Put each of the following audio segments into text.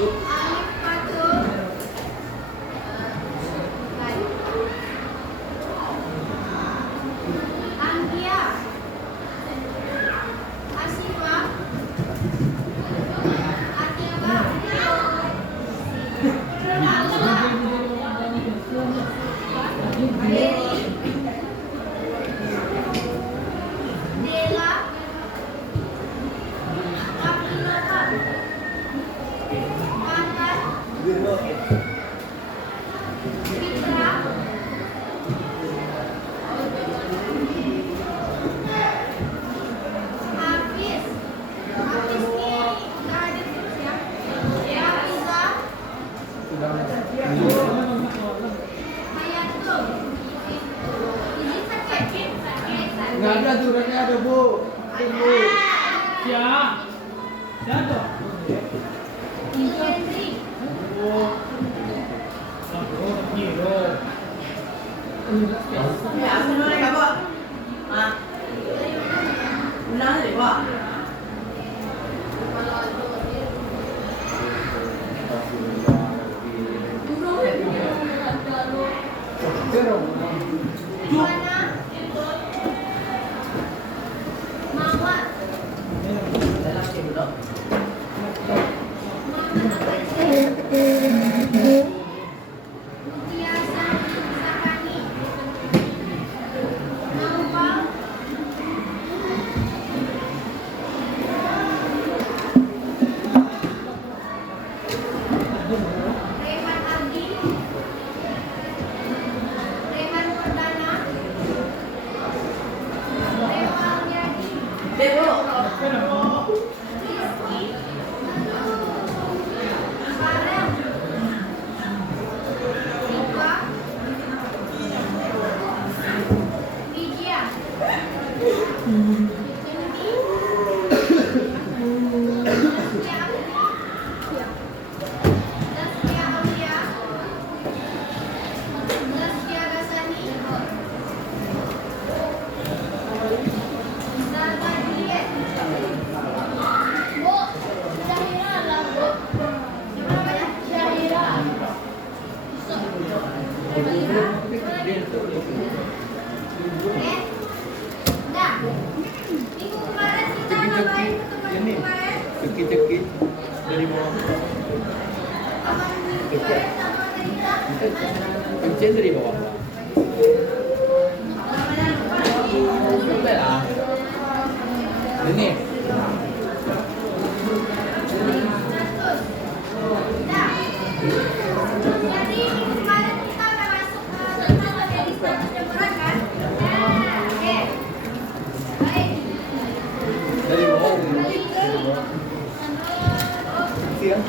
Alif Fatul. Anggia. Asifa. Atiaba. Alsa. Dery. Dela. Abdullah. Makan. Fitra. Hafiz. Hafiz ini nggak ada terus ya. Hafizah. Hayatul. Ini sakit. Nggak ada suratnya ada Bu. Tunggu. Siapa? Henry. Ya, sebenarnya nggak Pak? Ah, benar sih Pak. Juana. Mawar. Dalam sih dok. Mutiasa Sakani. Naufal. Reman Abdi. Reman Perdana. Reval Yadi. Bebo. Rizky. Farel. Rika. Widya. Indi. Zaskia Aulia. Zaskia Gasani. Zalma Juliet. Bu, Syahira lah Bu. Gimana namanya? Syahira. Nah, minggu kemarin kita ngapain pertemuan minggu kemarin? Cekik-cekik dari bawah. Pertemuan minggu kemarin sama dari kita. Kuncen dari bawah. Sampai lah. Ini. Status. Nah, jadi minggu kemarin kita udah masuk ke tentang materi status campuran kan? Oke. Baik. Dari bawah. Kali ini Siang.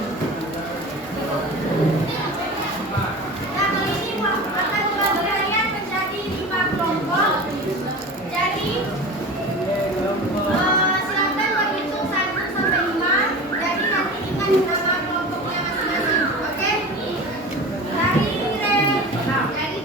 Nah, kali ini akan membagi kalian menjadi 5 kelompok. Jadi, silakan menghitung 1 sampai 5. Jadi nanti ingat nama kelompoknya masing-masing. Oke? Dari Ren. Dari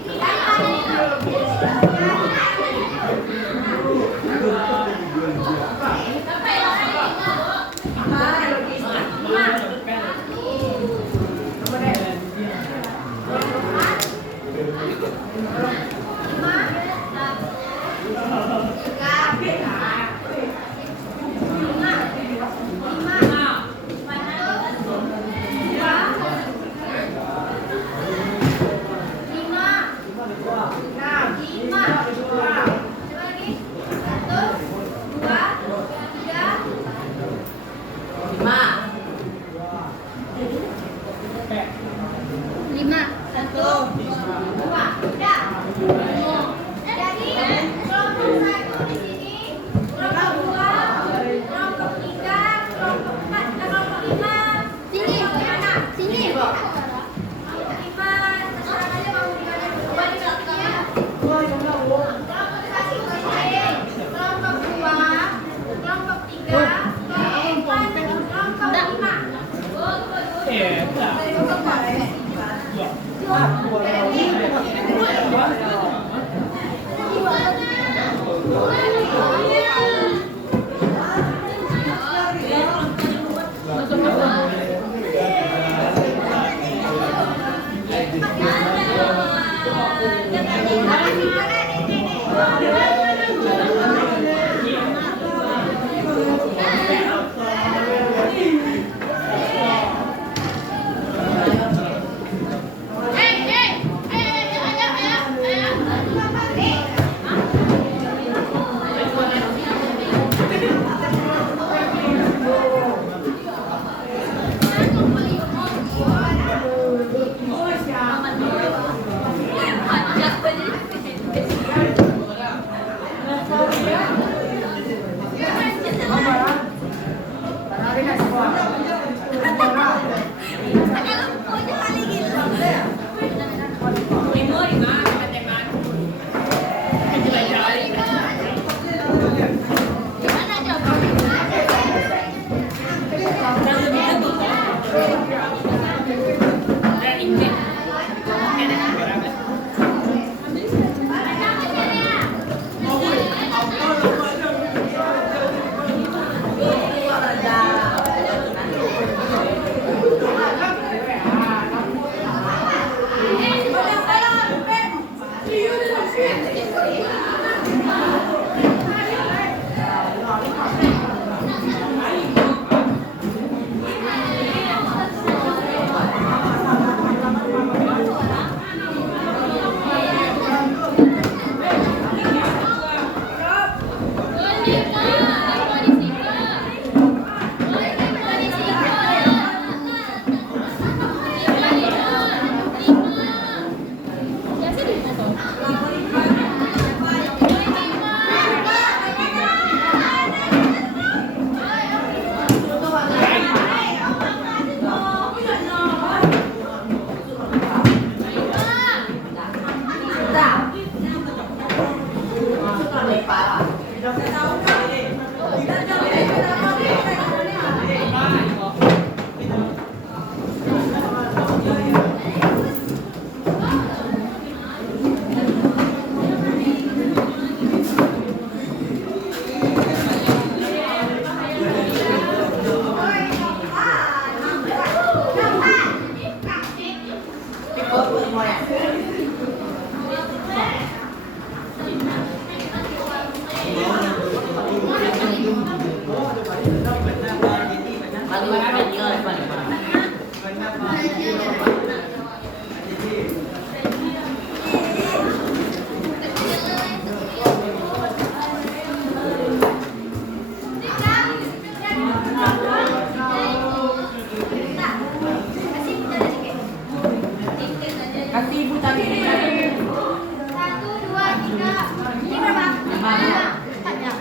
Ikut semuanya. Bagaimana dia lepas? Kasih ibu tadi. 1, 2, 3. Ini berapa? 4 ya.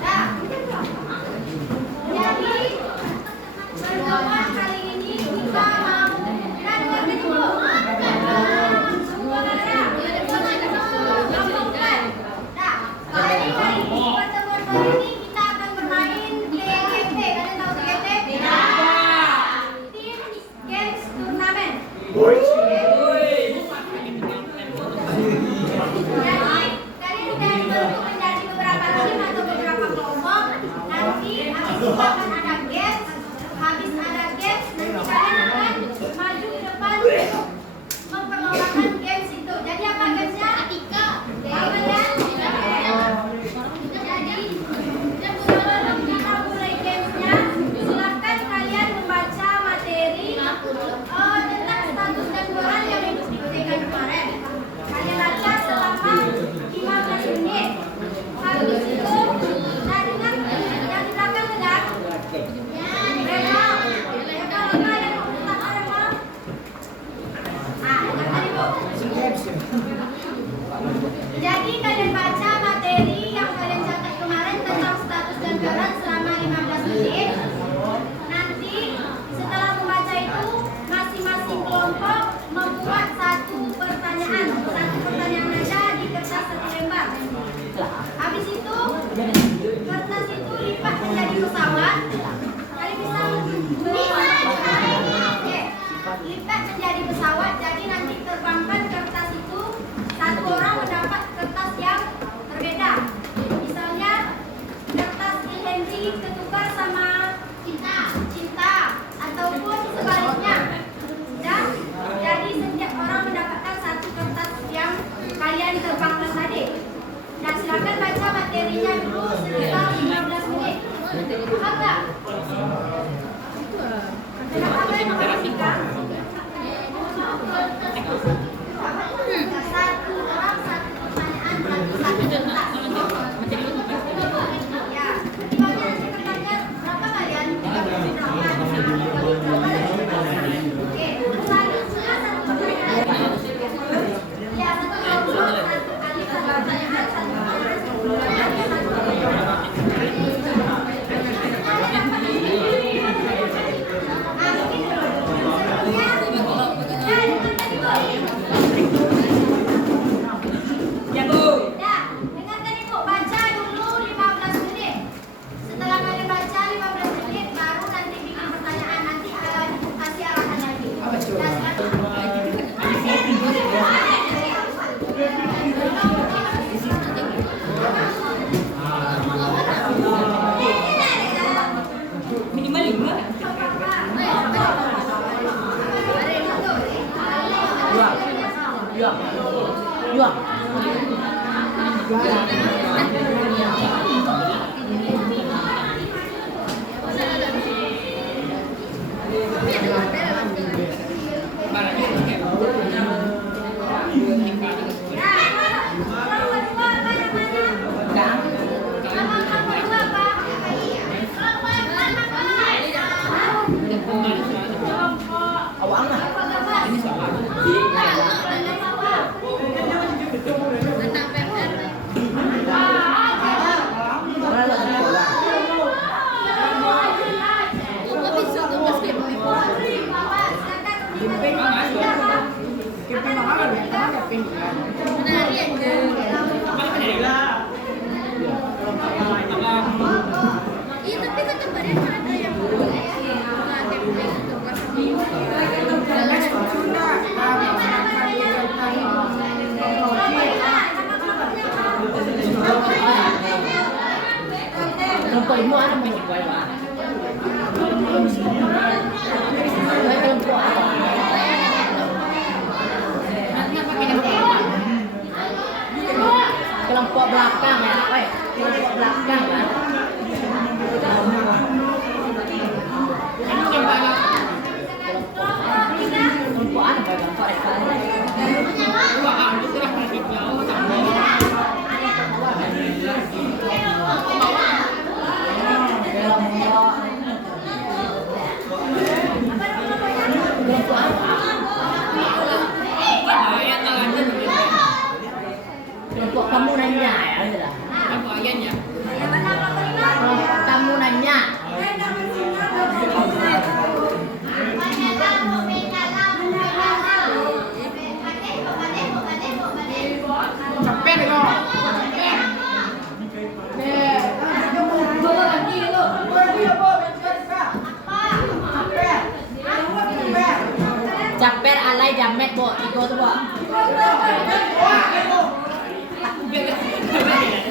Nah, jadi pertemuan kali ini kita mau dengar dulu. Nah, jadi kali ini pertemuan kali ini kita akan bermain TGT. Kalian tahu TGT? Tim Games Turnamen. Jadi kalian dibentuk menjadi beberapa tim atau beberapa kelompok. Nanti habis ada games, nanti kalian akan maju ke depan untuk memperlombakan games itu. Jadi apa gamesnya? Apa ya? Jadi sebelum kita mulai gamesnya, silakan kalian membaca materi tentang status dan peran yang dibuktikan kemarin. Kalian baca selama 15 menit. Habis itu, nah dengar yang di belakang dengar. Rema, apa yang tak Rema? Dengar tadi Bu. Jadi kalian baca materi yang kalian catat kemarin tentang status dan peran selama 15 menit. Nanti setelah membaca itu, masing-masing kelompok membuat satu pertanyaan aja di kertas satu lembar. Habis itu, kertas itu lipat menjadi pesawat. Kalian bisa Oke. Lipat menjadi pesawat. Jadi nanti terbangkan kertas itu, satu orang mendapat kertas yang berbeda. Misalnya kertas Henry ketukar sama cinta ataupun sebaliknya. Dan jadi setiap orang mendapatkan satu kertas yang kalian terbangkan tadi. Nah, silakan baca materinya dulu sekitar 15 menit. Paham nggak? Kenapa kalian memperhatikan? Satu orang satu pertanyaan satu kertas. Ya, dibagi nanti kertasnya berapa kalian? Oke, selanjutnya satu pertanyaan. Ya, satu kelompok, satu kali satu pertanyaan, satu pertanyaan, satu pertanyaan, satu pertanyaan. Nah, mungkin dulu. Selanjutnya, nah, dengar tadi Bu. kelompok ilmu ada menurut gue pak. Kelompok apa? Kelompok belakang ya, kelompok belakang kan. Kelompok apa? Kelompok kelompok kamu nanya ya sudah. Kelompok ayahnya. Kelompok kamu nanya. Capek kok. Capek alay jamet bo, iko tuh bo.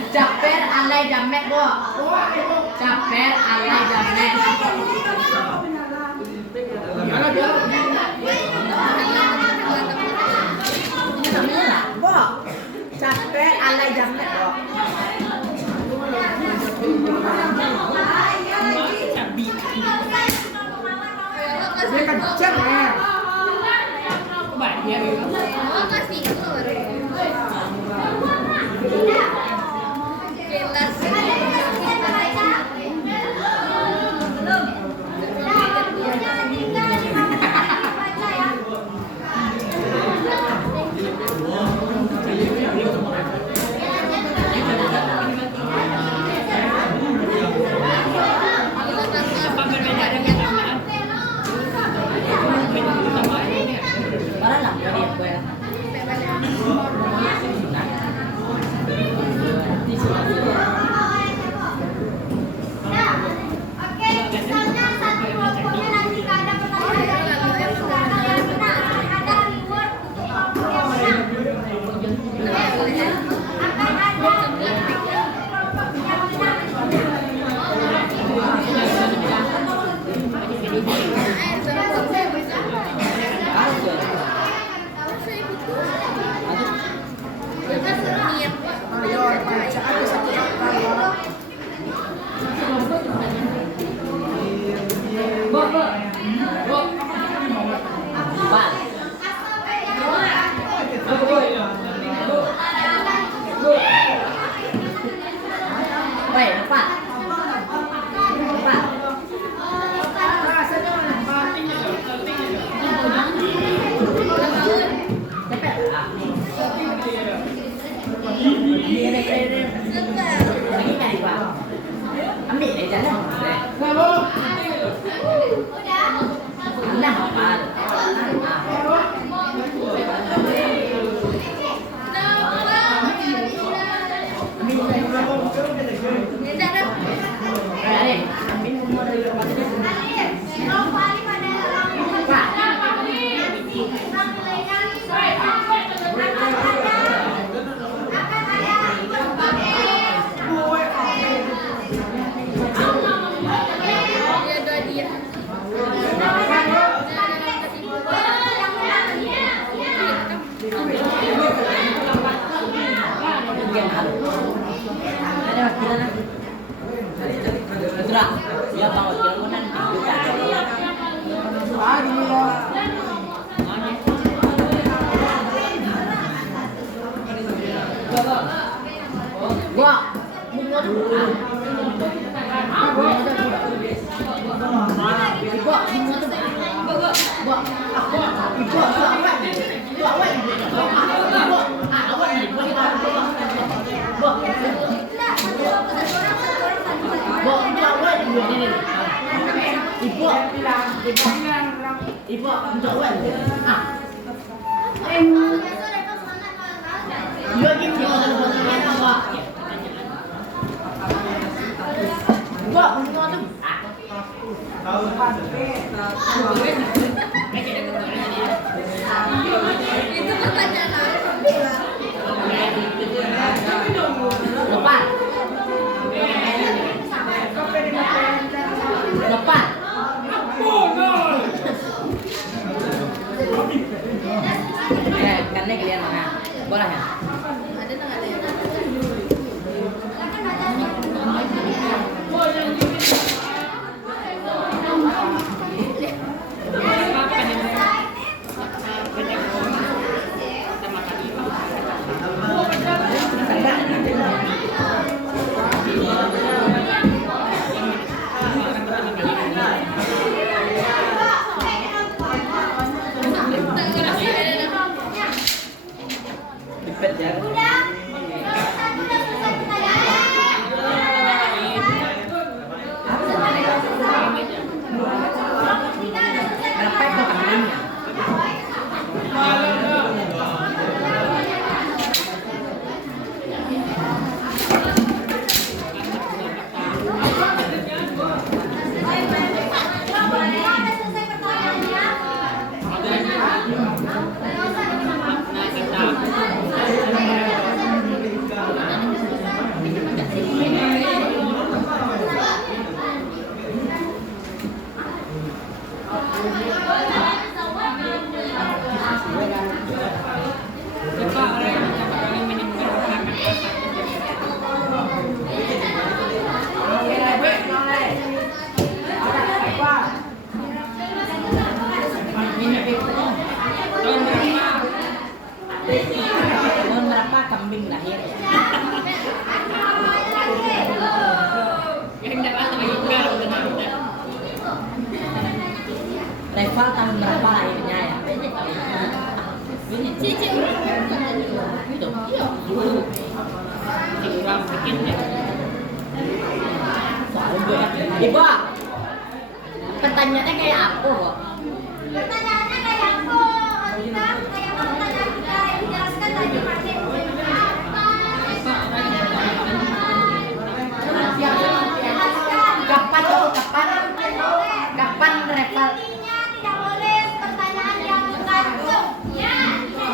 Capek alay jamet bo. Capek alay jamet. Mana dia? Bo. Capek alay jamet bo. Dia kenceng ya. Banyak ya. Oh, kasih telur. Jelas. Ibu, untuk wen. Yo kim yo ada buatnya apa? Gua mau tuh. Tahu apa? Itu pertanyaan. Lupa. Reval tahun berapa lahirnya ya? Ini cici itu. Iya. Kurang bikin ya. Soalnya gue Ibu, pertanyaannya kayak apa kok? Pertanyaannya kayak apa? Kita kayak apa pertanyaan kita yang dijelaskan tadi pakai Kapan Reval? tidak boleh pertanyaan yang menggantung. Ya, tidak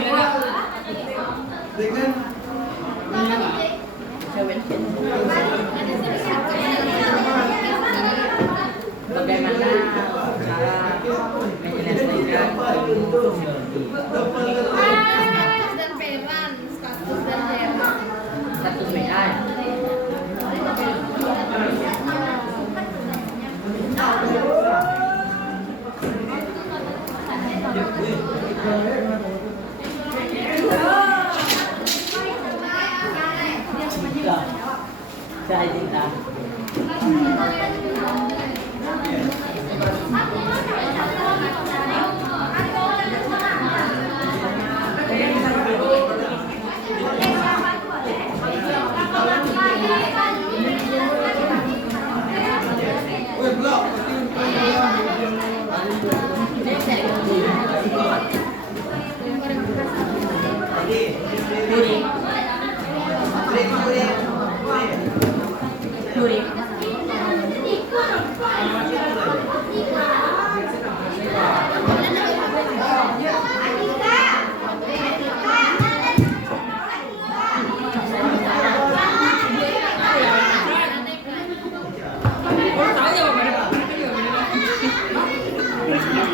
jelas. Bagaimana cara menyelesaikan Dan peran status dan daerah. status WA? Saya cinta. Woi, blok. Duri. Duri.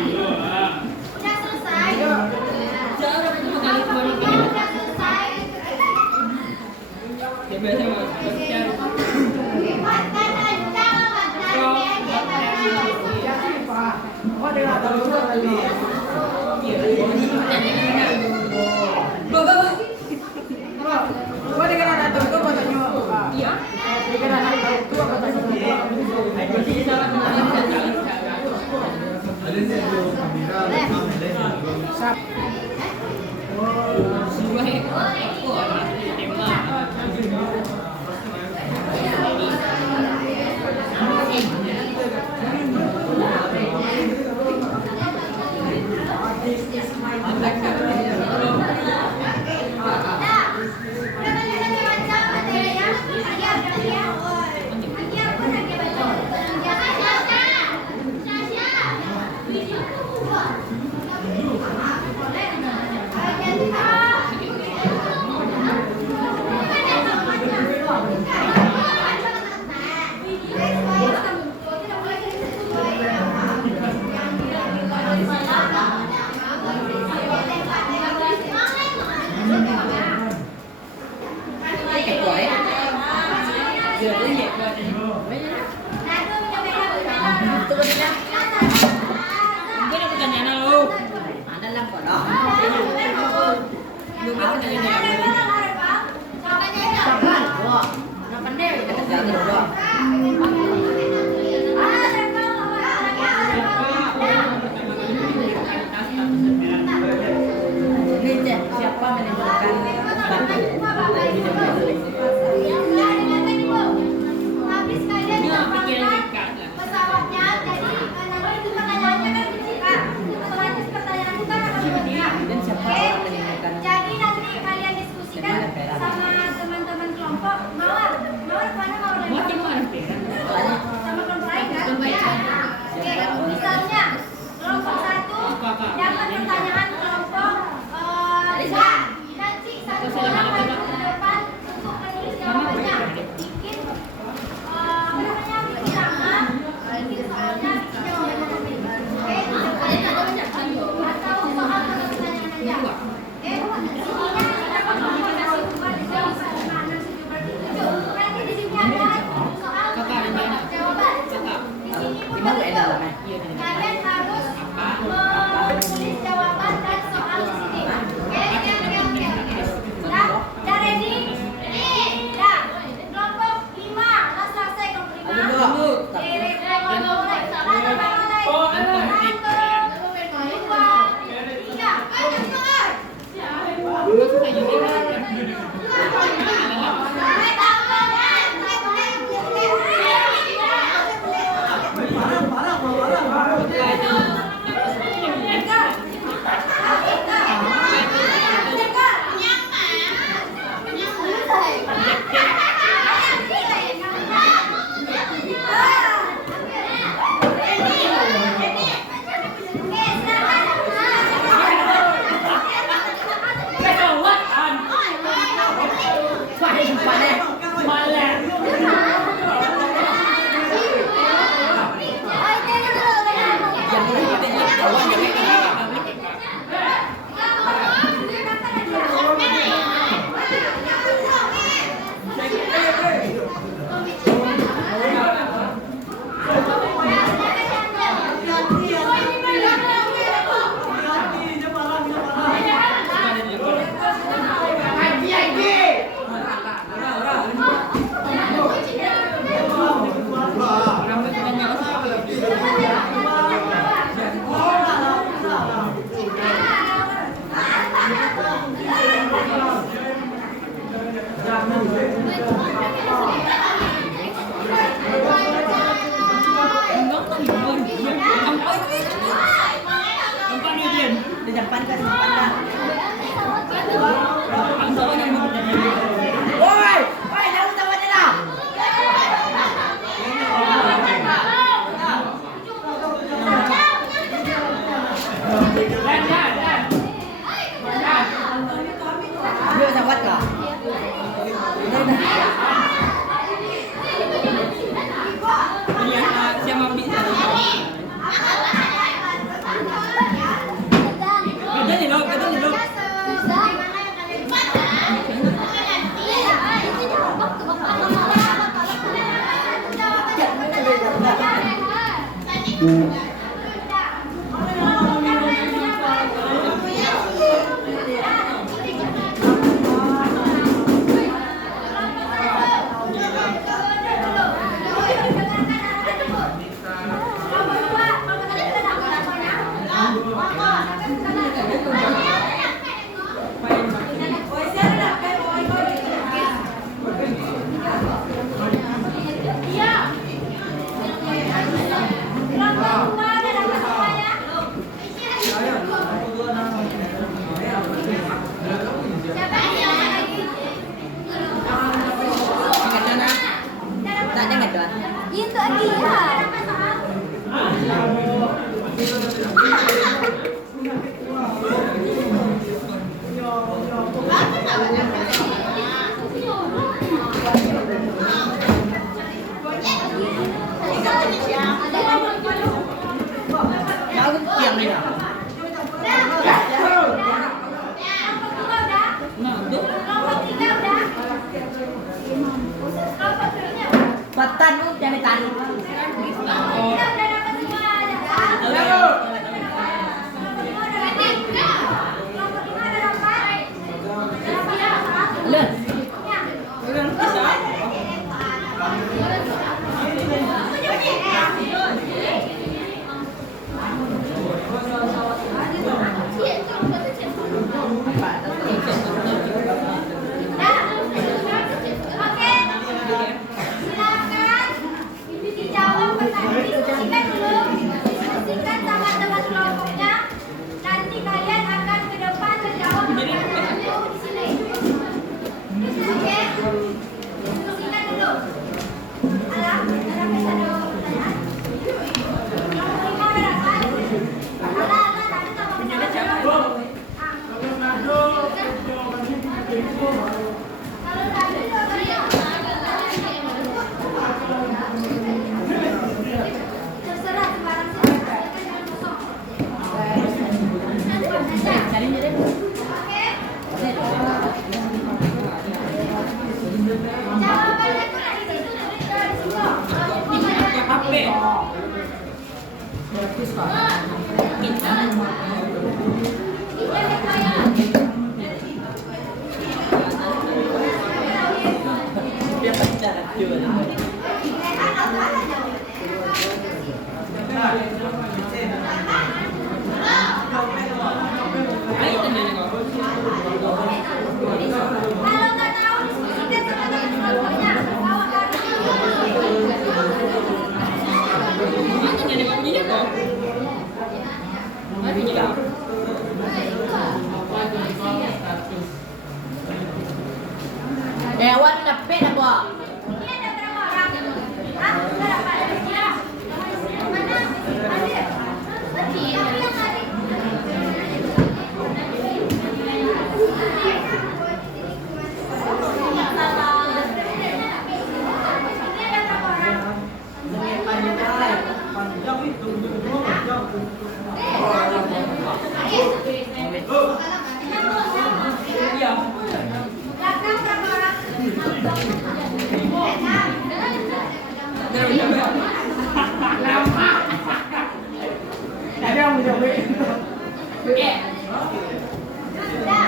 Udah selesai. Udah selesai. Ada nih belum kamera. Ada lang ko, no? Wah, kenapa deh? Kita jalan doang. Ini siapa menimbulkan Habis kalian terbangkan pesawatnya, jadi nanti itu pertanyaannya kan kecil kan, otomatis pertanyaan kita akan berubah. dan siapa Oke, yang menimbulkan jadi nanti kalian diskusikan sama teman-teman kelompok. Mawar kemana Mawar lagi? soalnya kuat kah? Siapa bisa? Kita nih lo. Itu dia. Patan lu jangan tani. Dewan lepet apa? Ini ada berapa orang? Hah? Berapa? Ya. Mana? Ada. Tapi yang tadi. Ini ada berapa orang? Belakang berapa orang? Ada yang menjawab. Nah,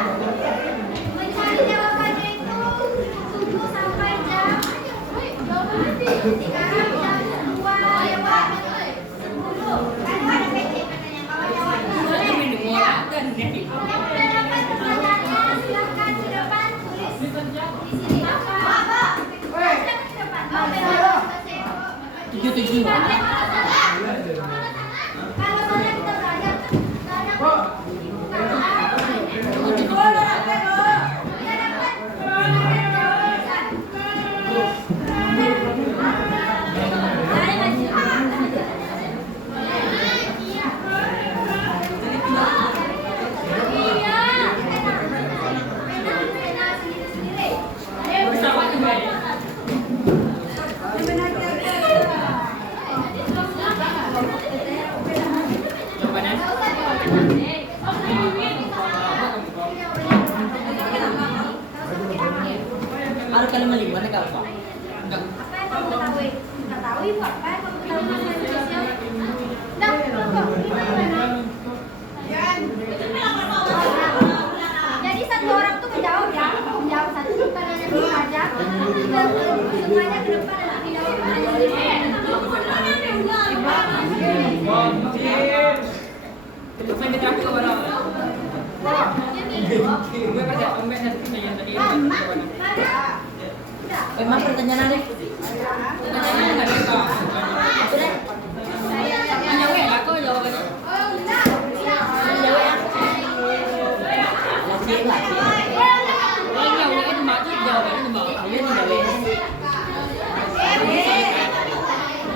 mencari jawabannya itu tunggu sampai jam sekarang jam 2 lewat 10. Kan ada PC katanya kalau jawabnya. Yang udah dapat pertanyaannya silahkan ke depan tulis di sini apa? Silahkan ke depan. Tujuh. Kalau soalnya kita belajar Ada kalimat 5 nih kak Pak. Apa yang kamu ketahui? Nggak tahu ibu, apa yang kamu ketahui masalah Indonesia? Nah, kelompok gimana? Jadi satu orang tuh menjawab ya, menjawab satu pertanyaan dulu aja. Kita semuanya ke depan dan tidak Apa yang terakhir ke mana? Gue pertanyaan tadi. Emang pertanyaan nih? Pertanyaannya nggak ada kak. Sudah. Hanya gue lah kok jawabannya. Jawab ya. Lagi lagi. Yang jawab itu maju jawabannya tuh bawah. Ayo nih jawab.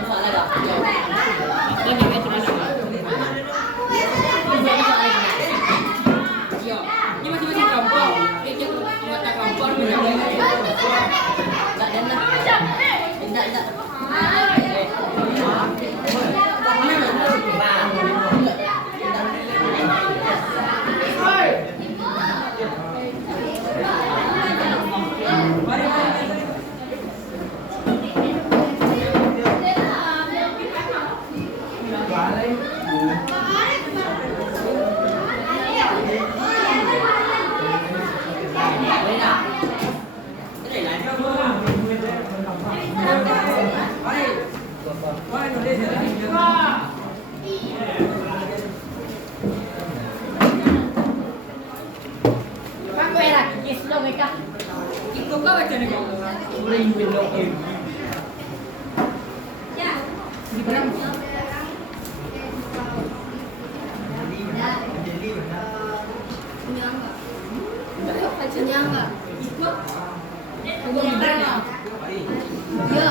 Soalnya dah. Dan jawabnya cuma sama. Iya. Ini masih kelompok. Itu anggota kelompok menjawab. Enggak dan lah. Enggak. Itu kau baca nih kau. Ya. Di berang. Punya enggak? Ikut. Punya enggak? Iya.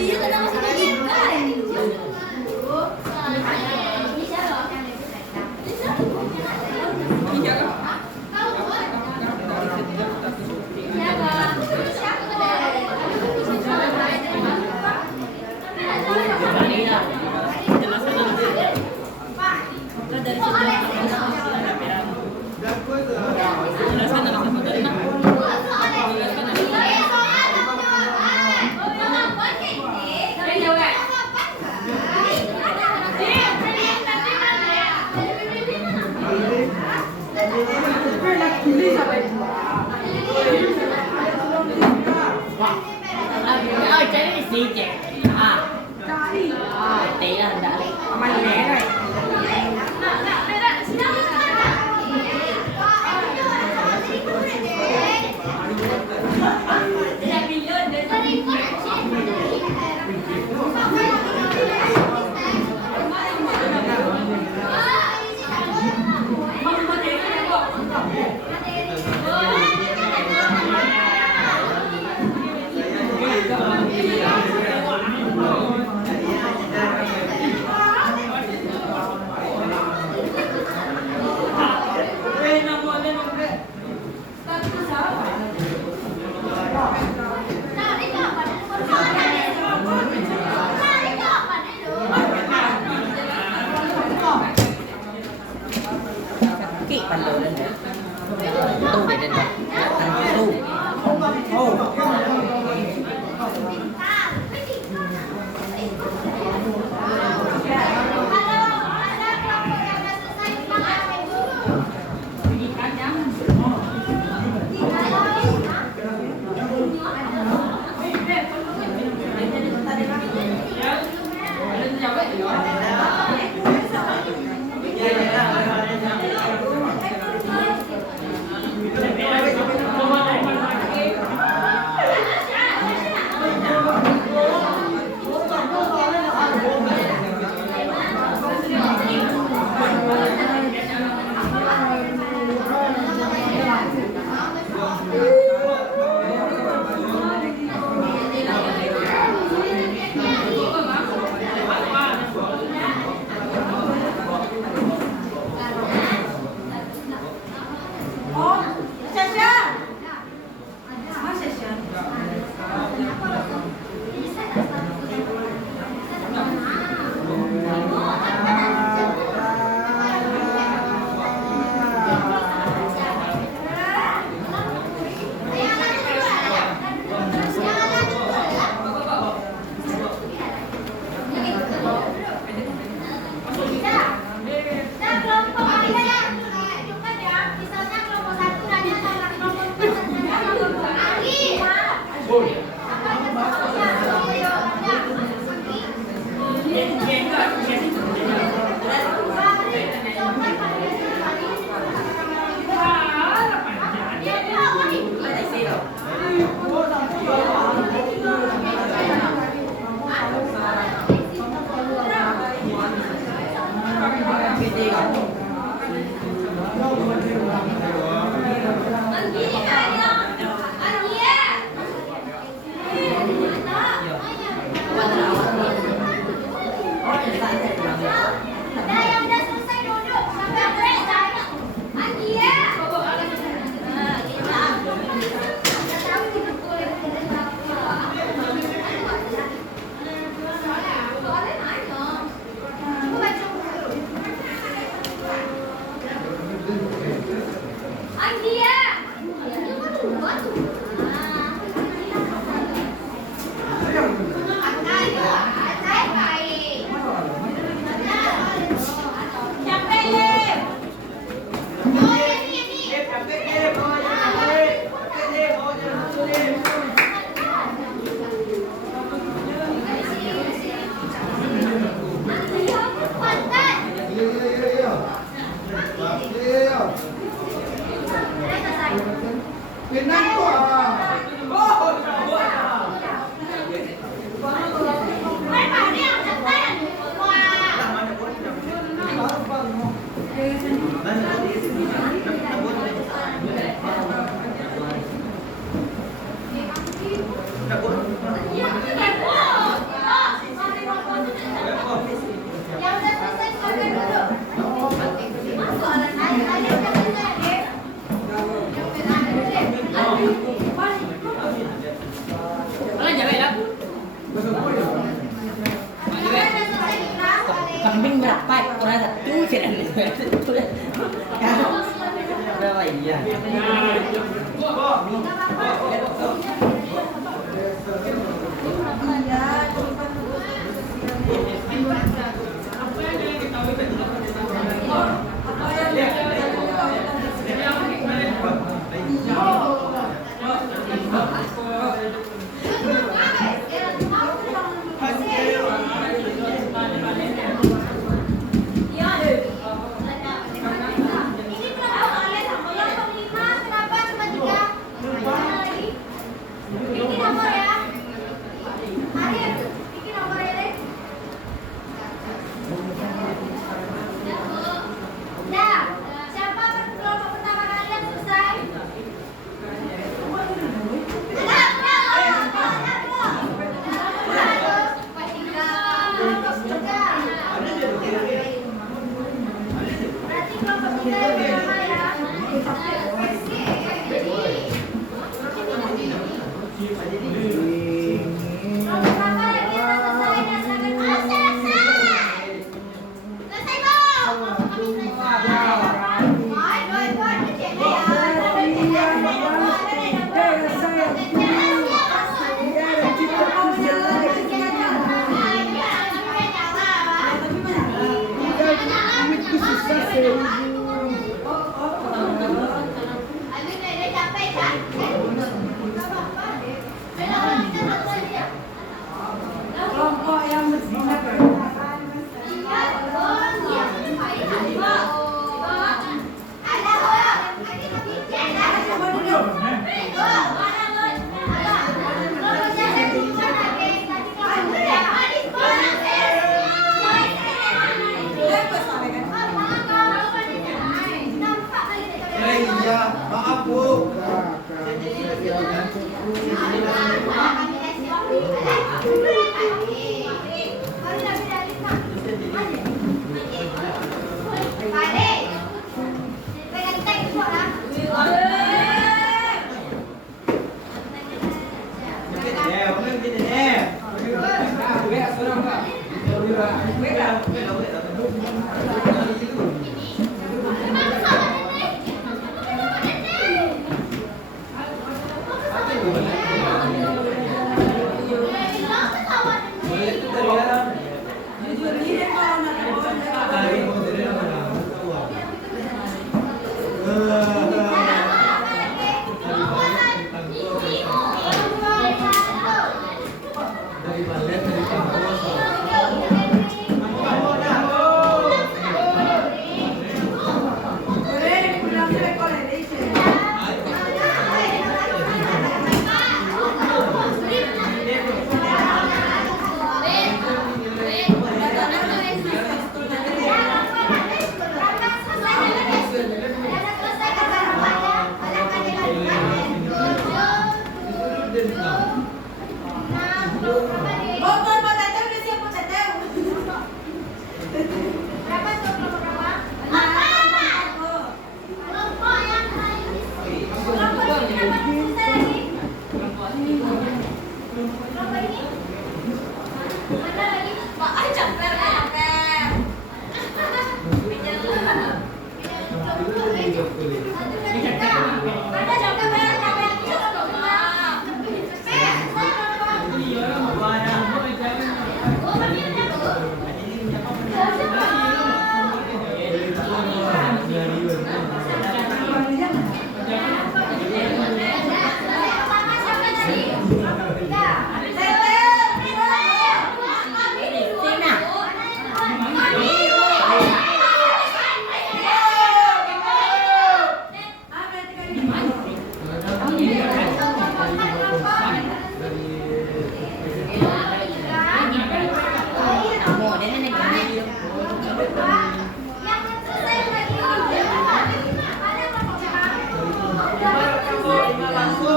Iya kenapa sama kita? Iya kan? Jadi si cek. Tí là đã mạnh mẽ rồi. Kỹ bản đồ lên đấy. Tu để lên đó. Tu. dia. Batu. Pinang ko ah. Yang udah selesai keluarkan dulu. Soalan ada yang udah selesai deh. Wala jabe lah. Kambing berapa? Kurang satu sih. Berapa iya? Ini kelompok oleh kelompok 5, kenapa cuma 3? Mana lagi? Bikin nomor ya. Arif, bikin nomor ya deh. Nah, siapa kelompok pertama kalian selesai? Berarti kelompok 3 yang pertama ya. Kelompok berapa lagi yang selesai? Dan silakan. Selesai dong. Boy, kecilnya ya. Kelompok yang bersinar Iya, maaf Bu. Tahu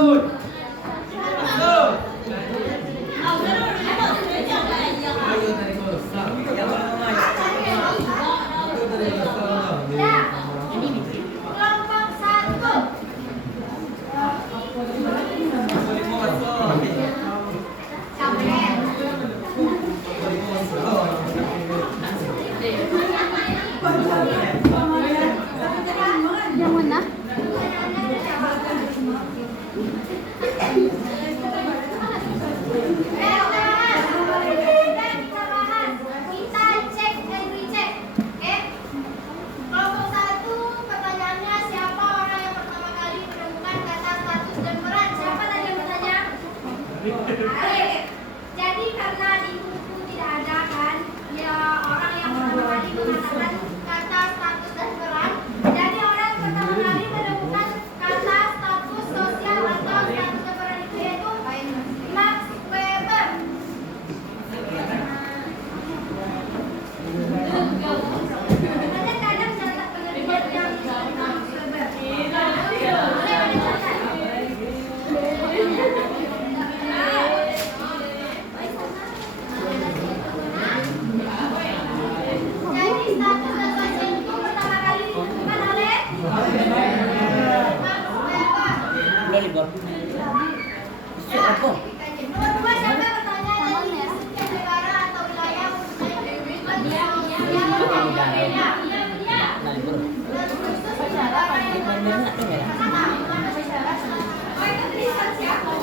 Dah. Kelompok 1. Yang mana? Kita cek dan recheck. Oke? Kelompok 1, pertanyaannya siapa orang yang pertama kali menemukan kata status dan peran? Siapa tadi yang bertanya? Arif. Jadi karena di buku tidak ada kan, ya orang yang pertama kali mengatakan kata status dan peran. Jadi orang pertama kali menemukan kata status sosial atau status dan peran itu yaitu Max Weber. Ada kadang catat penelitian yang Max Weber. Boleh dicatat. Jadi status dan sosial itu pertama kali ditentukan oleh Max Weber. Boleh Bor. Isu apa? Nomor 2, siapa yang bertanya dari disebutkan negara atau wilayah mempunyai kehidupan sosial yang berbeda? Dia. Nah, Bro. Dan khusus negara yang Benar tuh ya. Oh, itu tulisan siapa?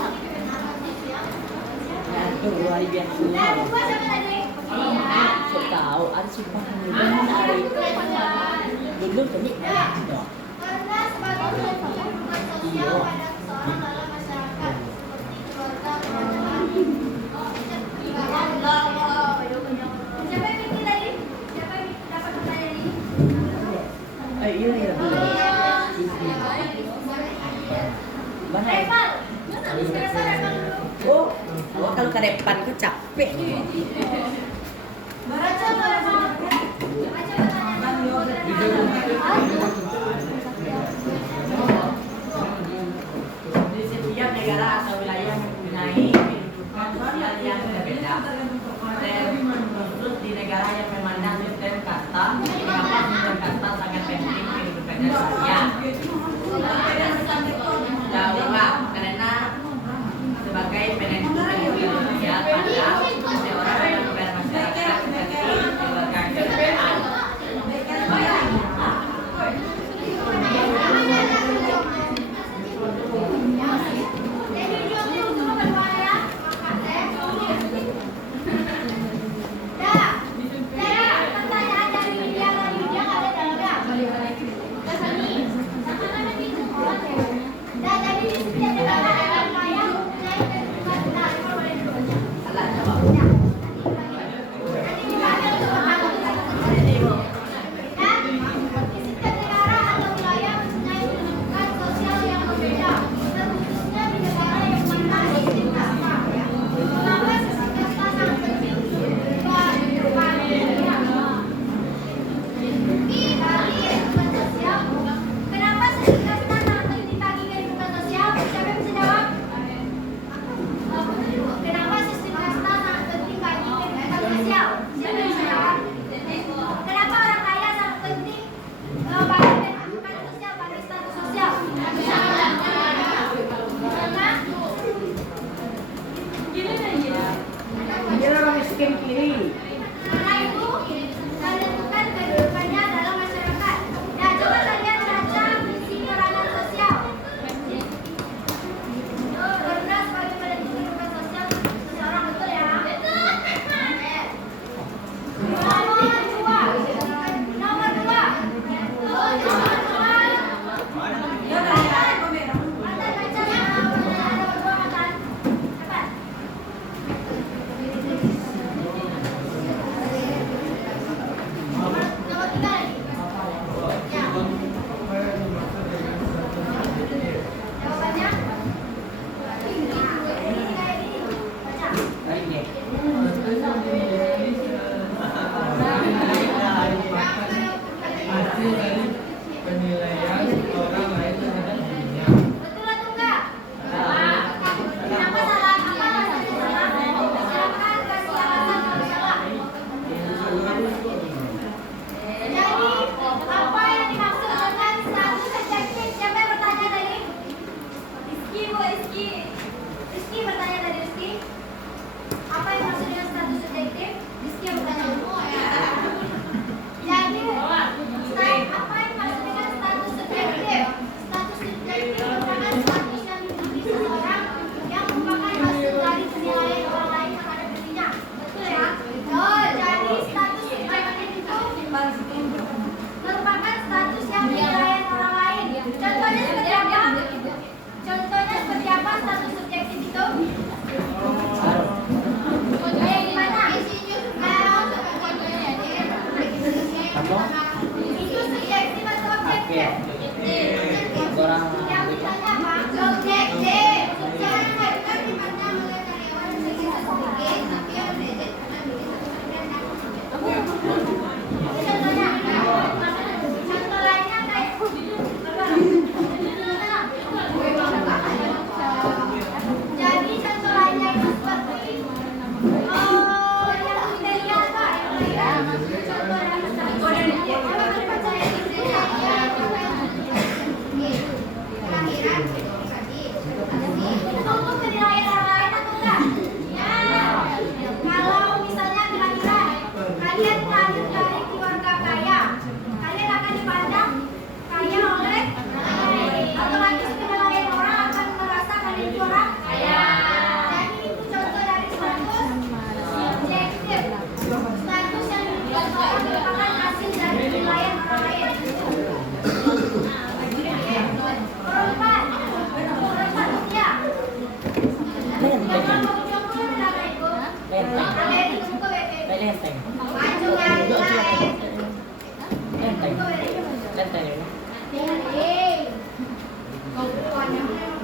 Nah, itu luar biasa. Dan 2, siapa tadi? Iya. Saya tahu ada sumpah mudah hari dulu tadi. Karena sebagai bentuk hubungan sosial pada seseorang dalam masyarakat seperti keluarga, teman-teman. Siapa yang bikin tadi? Siapa yang dapat pertanyaan ini? Iya. Mana? Reval. Reval dulu. Oh, kalau ke depan kok capek. Baca Reval. Baca Di setiap negara atau wilayah mempunyai kehidupan sosial yang berbeda. Dan khusus di negara yang memandang sistem kasta, mengapa sistem kasta sangat penting kehidupan sosial. Jawab, karena sebagai penentu kehidupan sosial pada seorang yang bermasyarakat seperti keluarga kerajaan. Pertanyaan dari Widya, ada dalamnya. Rizky. Rizky bertanya tadi Rizky. Apa yang maksud dengan status subjektif? Rizky yang bertanya. Jadi, apa yang maksud dengan status subjektif? Status subjektif merupakan status yang dimiliki seseorang yang merupakan hasil dari penilaian orang lain terhadap dirinya. Betul ya? Oh, jadi status subjektif itu merupakan status yang penilaian orang lain. Contohnya seperti apa? Contohnya seperti apa status subjektif itu? Kayak gimana? Itu subjektif atau objektif? Orang Yang misalnya apa? Objektif. Jangan kan dipandang oleh karyawan sebagai subjektif, tapi yang berbeda karena contohnya, contoh lainnya kayak jadi contoh lainnya itu seperti yang kriteria apa? Contoh yang percaya itu untuk penilaian orang lain atau enggak? Ya. Kalau misalnya kelahiran, kalian lahir dari keluarga kaya, kalian akan dipandang kaya oleh otomatis penilaian orang akan merasa kalian itu orang kaya. Jadi itu contoh dari status subjektif. Status yang dimiliki orang merupakan hasil dari penilaian orang lain. Perempuan usia. Jangan mau jomblo berapa itu? Kalian itu ke WP. lenteng. Maju lain. Lenteng. Lenteng ini.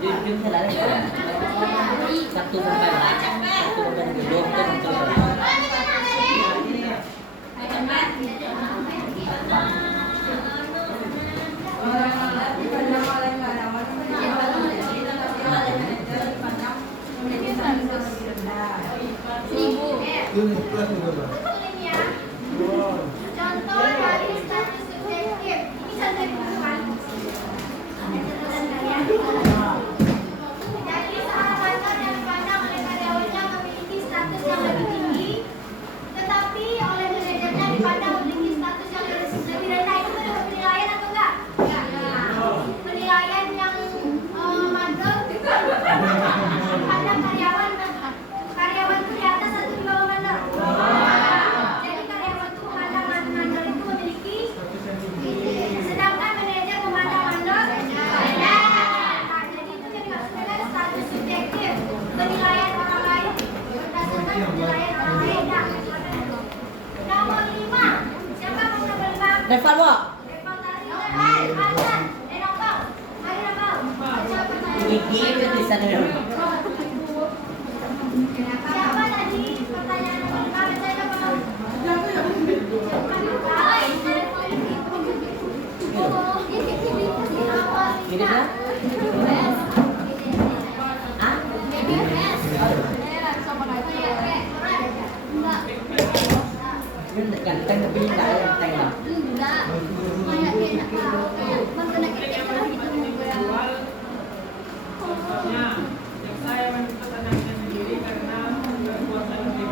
Jujur saya lenteng. Satu bukan satu bukan dua bukan Ini plus juga, Pak. Contoh dari status subjektif. Ini contoh yang bukan. Jadi seorang kantor yang dipandang oleh karyawannya memiliki status yang lebih tinggi, tetapi oleh manajernya dipandang memiliki status yang lebih rendah. Itu menurut penilaian atau enggak? Penilaian yang mandor dipandang karyawan itu di atas atau di bawah mandor? Jadi karyawan itu memandang mandor itu memiliki, sedangkan manajer memandang mandor rendah. Nah, jadi itu yang dimaksud dengan status subjektif, penilaian orang lain berdasarkan penilaian orang lain. Nomor 5, siapa mau nomor 5? Reval, Bu. Reval tadi. Hasan, Nopal. Mari Nopal. Baca pertanyaan. Gigi itu bisa dulu. Siapa tadi pertanyaan nomor 5? Baca Nopal. Gini kan? Ah? Ini ganteng tapi enggak lenteng lah.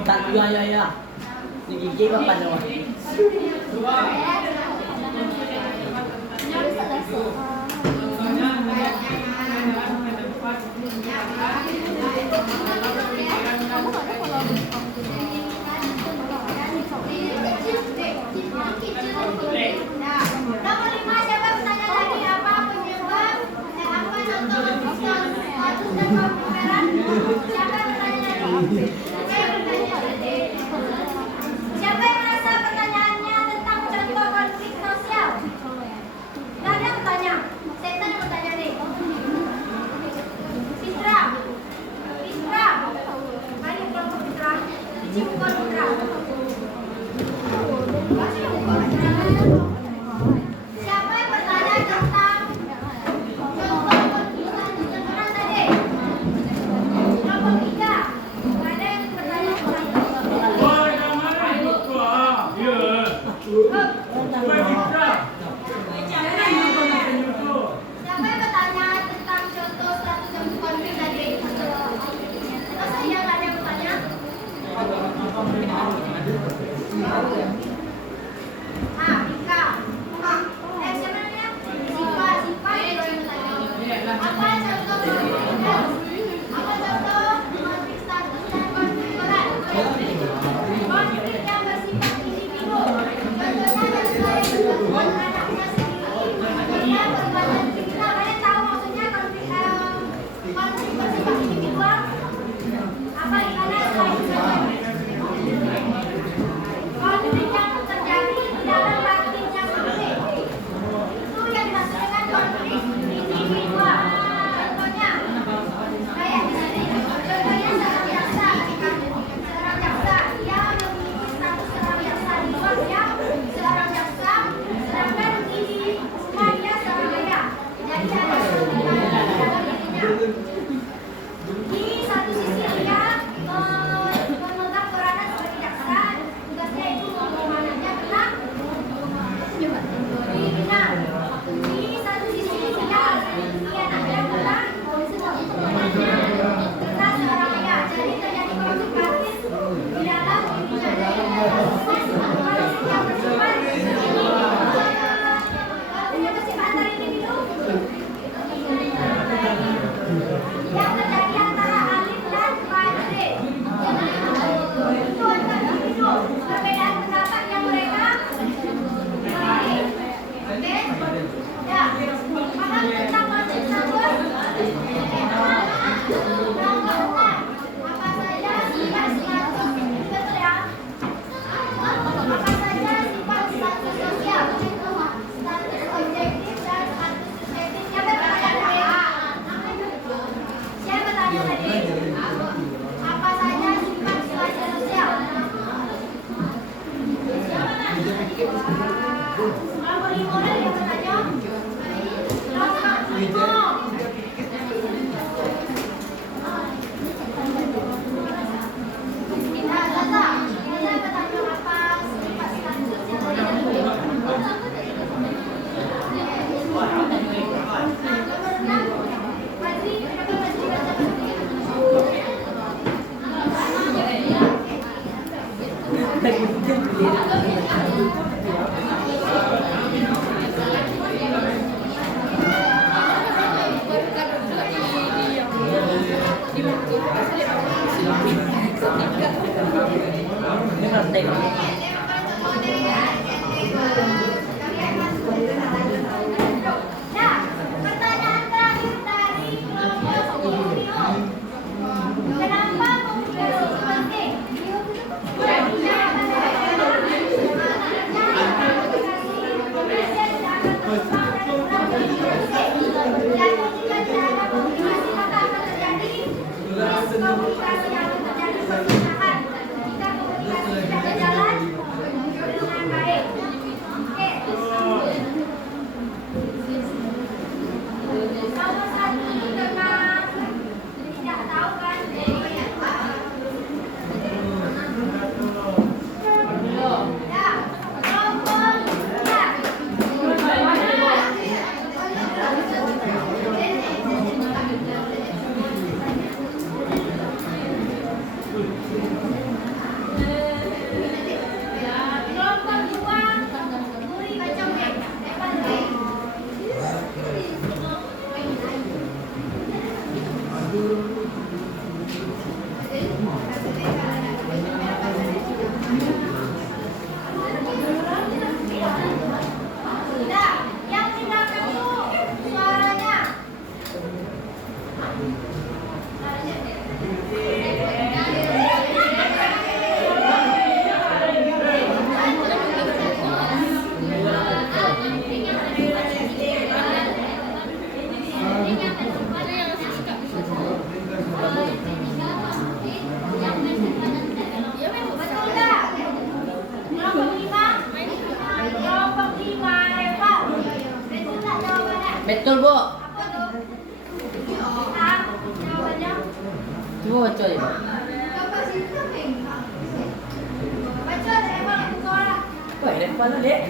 Tak ya. Di gigi apa doang? Nomor 5, siapa bertanya lagi apa penyebab apa contoh status dan pemberan? Siapa bertanya lagi? Siapa yang merasa pertanyaannya tentang contoh konflik sosial? Gak ada yang bertanya. Setan yang bertanya nih. Fitra. Mari kelompok Fitra. Cipukan Fitra. Siapa yang bertanya tentang contoh konflik sosial tadi? Kelompok 3. Gak ada yang yang terjadi antara Alif dan Fajri. Itu adalah individu perbedaan pendapat yang mereka miliki. Oke? Ya, paham tentang konsep sabur? Nomor 6. Apa saja sifat status? Betul ya? Apa saja sifat status sosial? Status objektif dan status subjektif. Siapa bertanya tadi? Siapa bertanya tadi? Apa saja sifat status sosial? Kelompok 5 ada yang bertanya? Kelompok 5. Ini merdeka. Nah, pertanyaan terakhir dari kelompok 10. Kenapa komunikasi penting? Komunikasi yang terjadi perpecahan jika komunikasi tidak berjalan dengan baik. Oke. Nomor 1 karena tidak tahu kan? Ya, kelompok 2 Muri baca baik. Nah, yang di belakang tuh suaranya. Betul nggak? Kelompok 5? Kelompok 5 Reva. Betul nggak jawabannya? Betul, Bu. Apa tuh? A, jawabannya. Coba coy. Baca Reva suara. Wah, ini apa dek?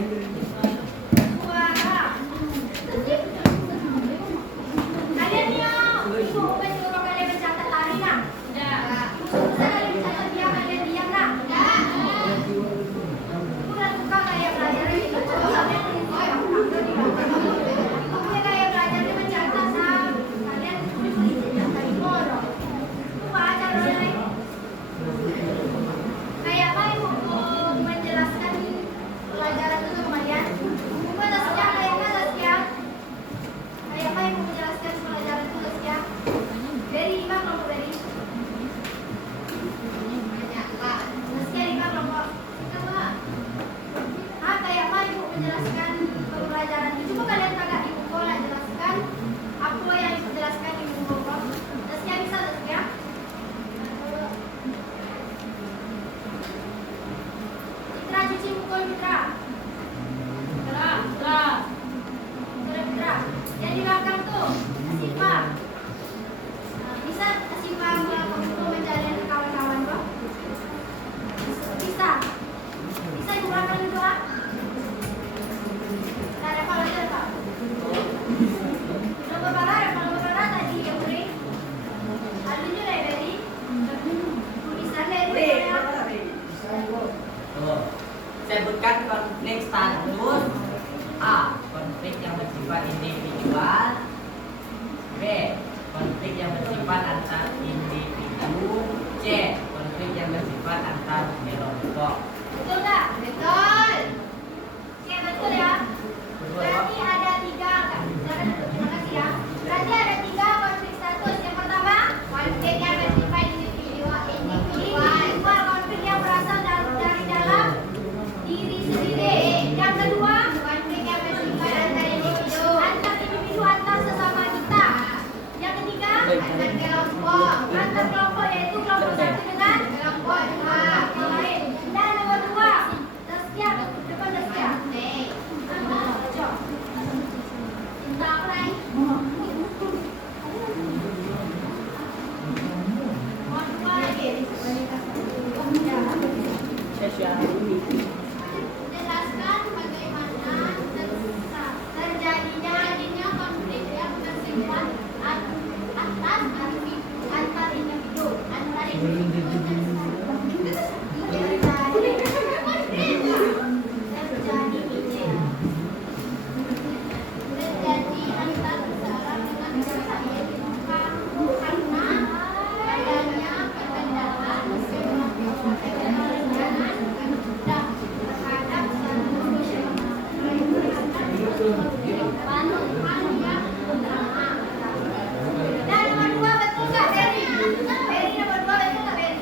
Suara. Kalian yang ibu bukan suruh kalian mencatat hari nak? Suruh kalian mencatat diam, kalian diam nak? Udah suka kayak belajar itu. Bukan kayak belajarnya mencatat nah. Kalian dari bodoh. Coba aja lain. Kayak apa ibu menjelaskan pelajaran itu sama kalian? Bukan Tasya, kayak apa Tasya? Kayak apa ibu menjelaskan pelajaran itu Tasya? Dari 5 kelompok dari. Tasya 5 kelompok. Ah, kayak apa ibu menjelaskan pelajaran itu? Coba kalian kakak ibu boleh jelaskan. Aku yang ibu jelaskan ibu boleh. Tasya bisa Tasya? Citra cuci mukul Citra. Citra. Yang di belakang tuh Asifa. Bisa Asifa untuk menjalin kawan-kawan bro? Bisa. Bisa di belakang itu ah? Nah, ada apa lagi Pak? Nomor berapa tadi yang beri? Alvin juga ya dari? Tulisan dari ya? Sebutkan konflik status. A. Konflik yang bersifat individual. B. Konflik yang bersifat bersifat antar individu. C. Konflik yang bersifat antar kelompok. Betul nggak? Betul. Oke, betul ya. Berarti ada 3 kan? Silakan duduk. Terima kasih ya. Berarti ada 3 konflik status. Yang pertama, konflik yang bersifat individual. Konflik yang berasal dari dalam diri sendiri. Yang kedua, konflik yang bersifat antar individu. Antar sesama kita. Yang ketiga, antar kelompok. Antar kelompok yaitu kelompok satu dengan kelompok yang lain. Dan nomor 2, Zaskia, depan Zaskia. Cinta apa lagi? Nomor 2 lagi. Jelaskan bagaimana terjadinya konflik yang bersifat antar individu. Terjadi antar seseorang dengan seseorang karena adanya perbedaan terhadap satu dan nomor 2 betul nggak Beri? Beri nomor 2 betul nggak Beri?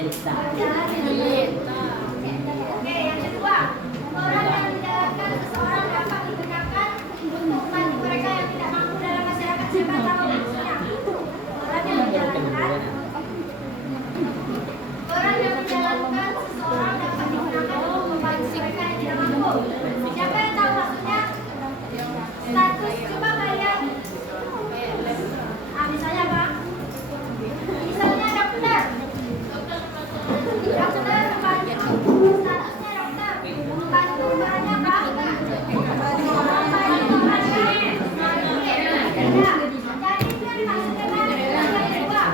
realita. Oke, yang kedua, orang yang menjalankan seseorang dapat digunakan untuk membantu mereka yang tidak mampu dalam masyarakat. Siapa tahu maksudnya? Orang yang menjalankan seseorang dapat digunakan untuk membantu mereka yang tidak mampu. Siapa yang tahu maksudnya? Status, coba kalian. Misalnya apa? Misalnya dokter. Dokter membantu, statusnya dokter. Membantu orangnya apa? Membantu orang lain. Jadi itu yang dimaksudkan dengan yang kedua.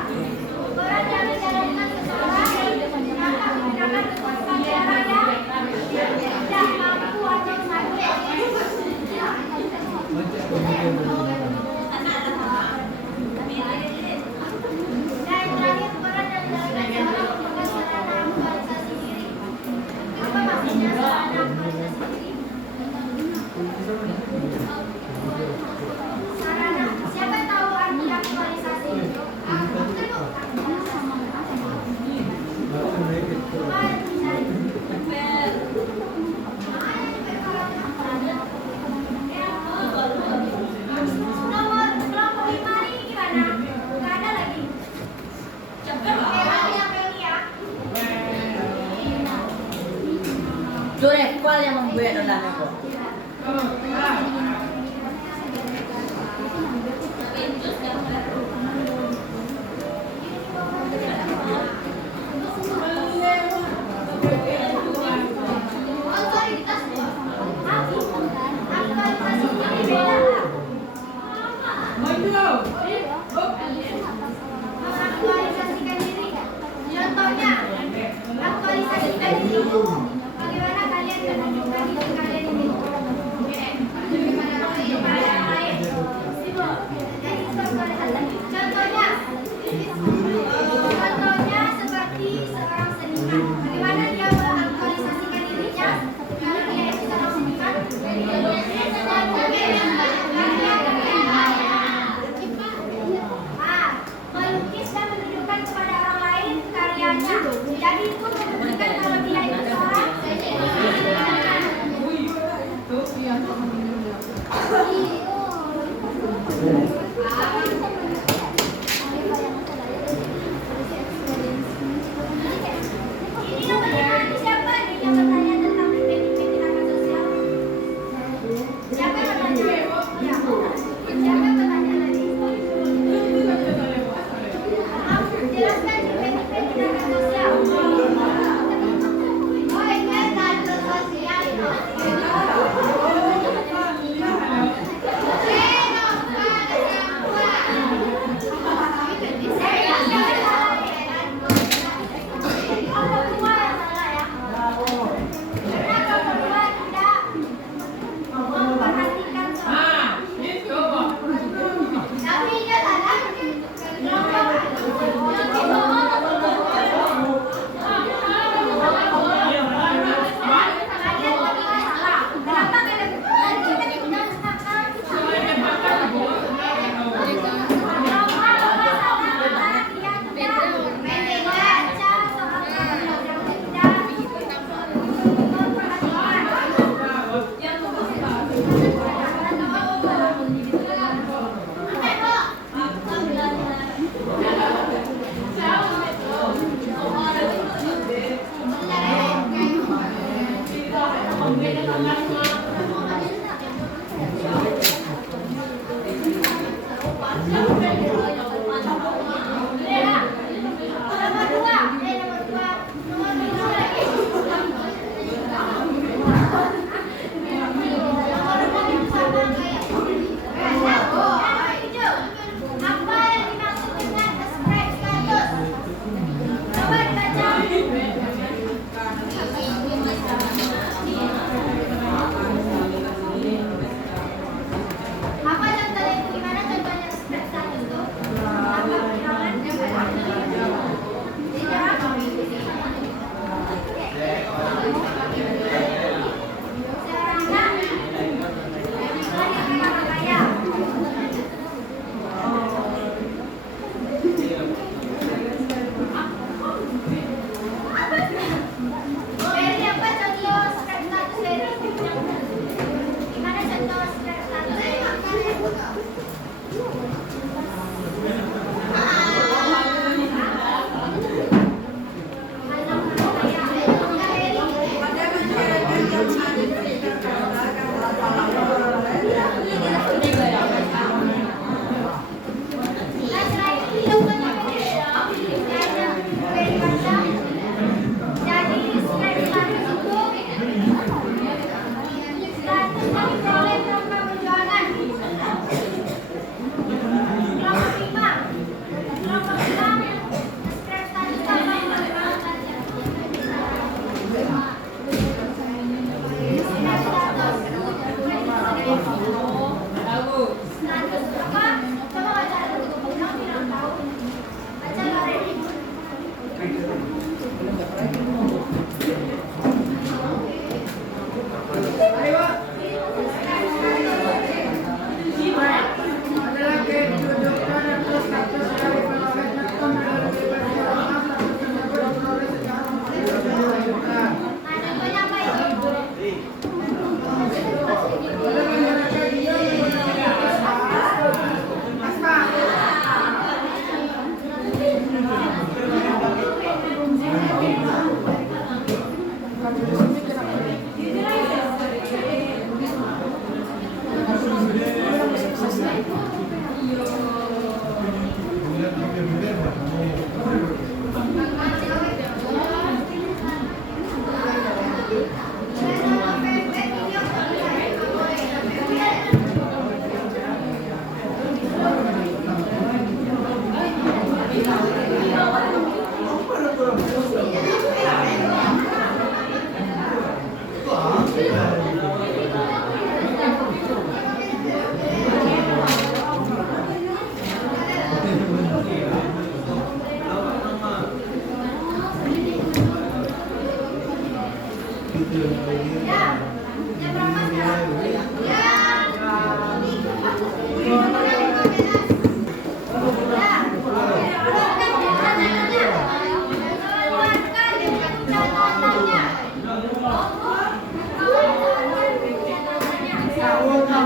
Orang yang menjalankan seseorang dapat menggunakan kekuasaan yang tidak mampu atau sakit. Dan terakhir, orang yang menjalankan seorang merupakan sarana aktualisasi diri. Apa maksudnya sarana aktualisasi diri? Sarana, siapa tahu arti aktualisasi? Nomor kelompok 5 ini gimana? Nggak ada lagi. Oke, lagi yang Meli ya. Sure, ¿cuál es más bueno la mejor? Aktualisasi diri beda. Mengaktualisasikan diri. Contohnya, aktualisasikan diri. Bagaimana kalian menunjukkan diri kalian ini? Kepada orang lain. Jadi aktualisasi. Contohnya seperti seorang seniman. Bagaimana dia mengaktualisasikan dirinya? Kalau dia itu seorang seniman. Melukis dan menunjukkan kepada orang lain karyanya. Jadi itu menunjukkan kalau dia itu seorang ini namanya siapa nih yang bertanya tentang benefit tindakan sosial? Siapa yang bertanya? Ya. Siapa yang bertanya tadi? Jelaskan benefit tindakan sosial. Oh, ini tanda sosial itu. Apa yang dimaksud dengan describe status? Coba dibaca.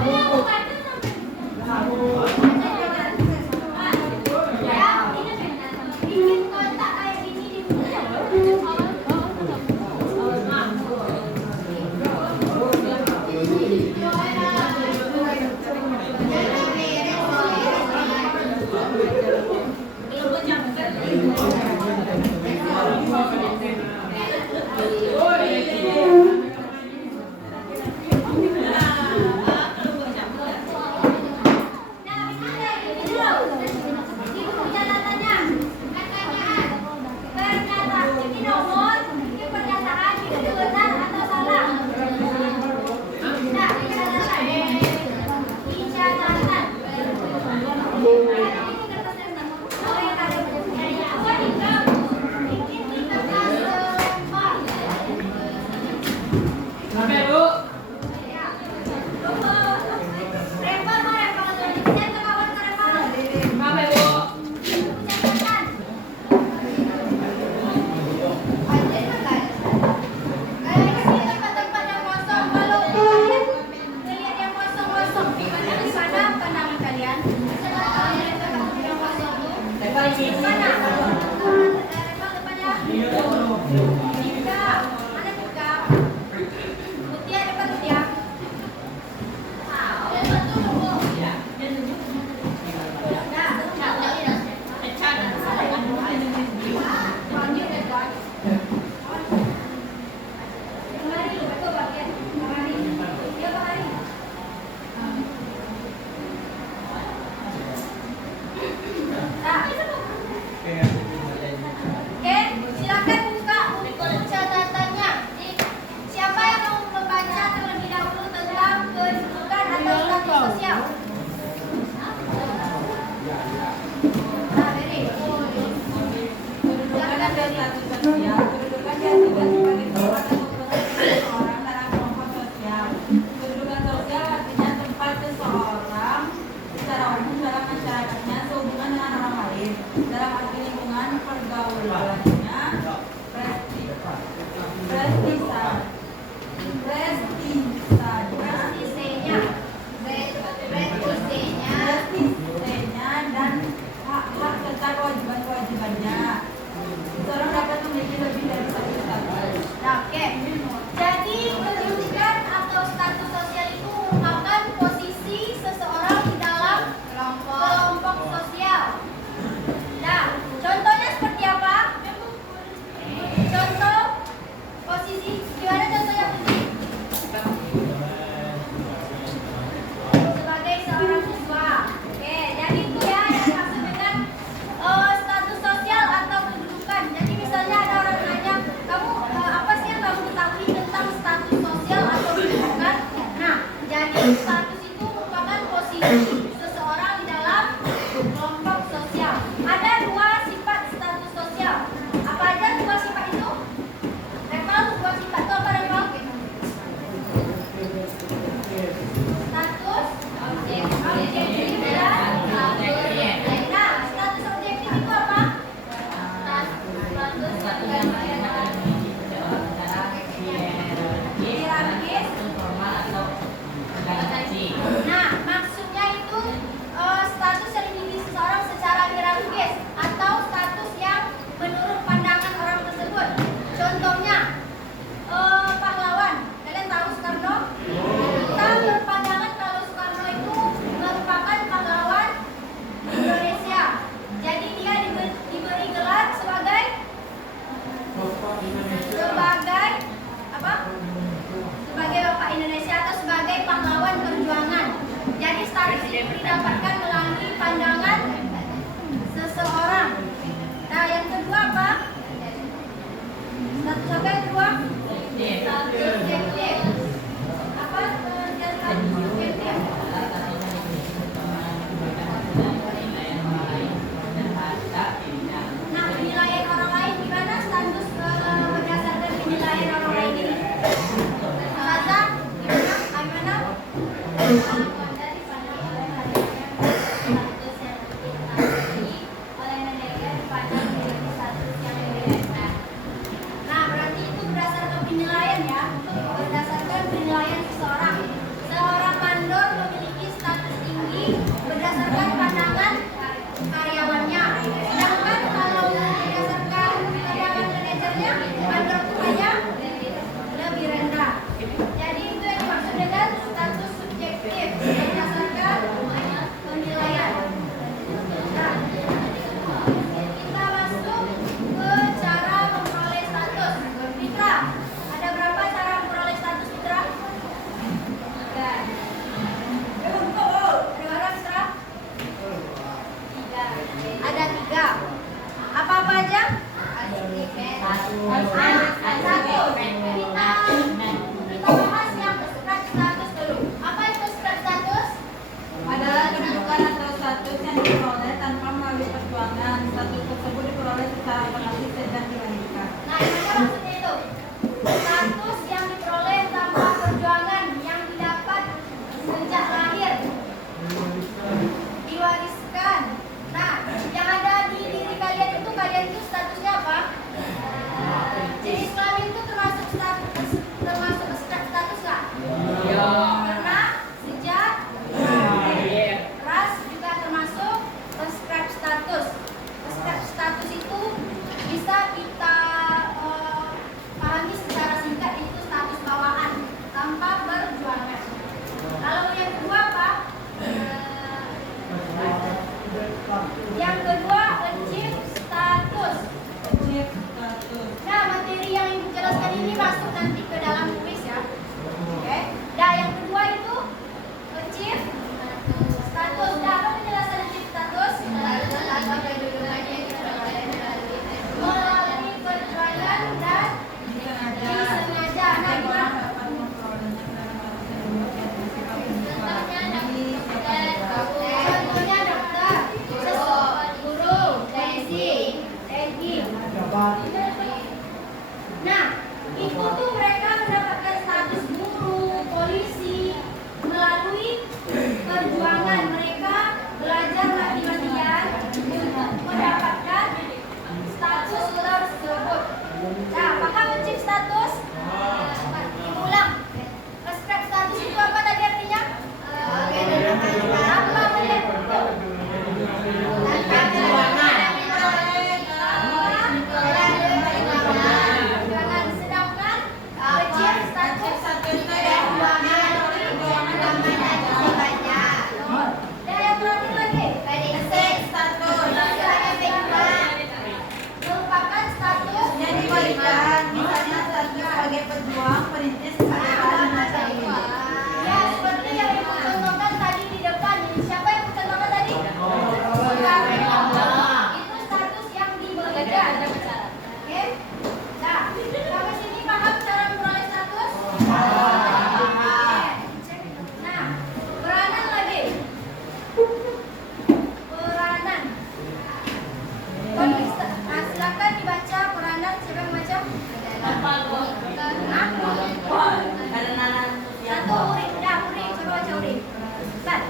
Sampai Bu. Sampai Bu. Oke, silakan buka buku catatannya. Siapa yang mau membaca terlebih dahulu tentang kedudukan atau status sosial? Nah, Beri. Silakan, Beri. Kedudukan yang tidak sebagai tempat atau proses seseorang dalam kelompok sosial. Kedudukan sosial artinya tempat seseorang secara umum dalam masyarakatnya sehubungan dengan orang lain. Dalam arti lingkungan pergaulannya, prestisenya dan hak-hak serta kewajiban-kewajibannya. Seseorang dapat memiliki lebih dari satu status. Nah, oke. Jadi kedudukan atau status sosial itu merupakan posisi seseorang di dalam kelompok sosial. Nah, contohnya seperti apa? Contoh posisi, gimana contohnya Putri? Sebagai seorang siswa. Oke, jadi itu ya yang dimaksud dengan status sosial. kasih sedang dilanjutkan. Nah, gimana maksudnya itu? Status yang diperoleh tanpa perjuangan yang didapat sejak lahir, diwariskan. Nah, yang ada di diri kalian itu statusnya apa? Jenis kelamin itu termasuk status nggak? Karena sejak ras juga termasuk prescribed status. Prescribed status itu bisa kita pahami secara singkat, itu status bawaan tanpa perjuangan. Kalau yang kedua apa? Yang kedua achieve status. Achieve status. Nah, materi yang ibu jelaskan ini masuk nanti ke dalam kuis ya. Oke. Nah, yang kedua itu achieve status. Nah, apa penjelasan achieve status? Melalui perjuangan dan disengaja. Nah, gimana? Contohnya dokter, guru, polisi, TNI. Nah, itu tuh mereka mendapatkan status guru, polisi melalui perjuangan mereka belajar mati-matian untuk mendapatkan status tersebut. Nah, paham achieve status? Ulang. Prescribed status itu apa tadi artinya? Apa menit? Sedangkan achieve status dan yang terakhir lagi merupakan status Yang diberikan, misalnya status sebagai pejuang, perintis, karyawan, dan lain-lain. ya seperti yang ibu contohkan tadi di depan. Siapa yang ibu contohkan tadi? Itu status yang diberikan. Oke? Nah, sampai sini paham cara memperoleh status? Nah, peranan lagi. Peranan. Silakan dibaca peranan. Siapa yang baca? Satu urik, dah urik, coba baca urik. Cepat.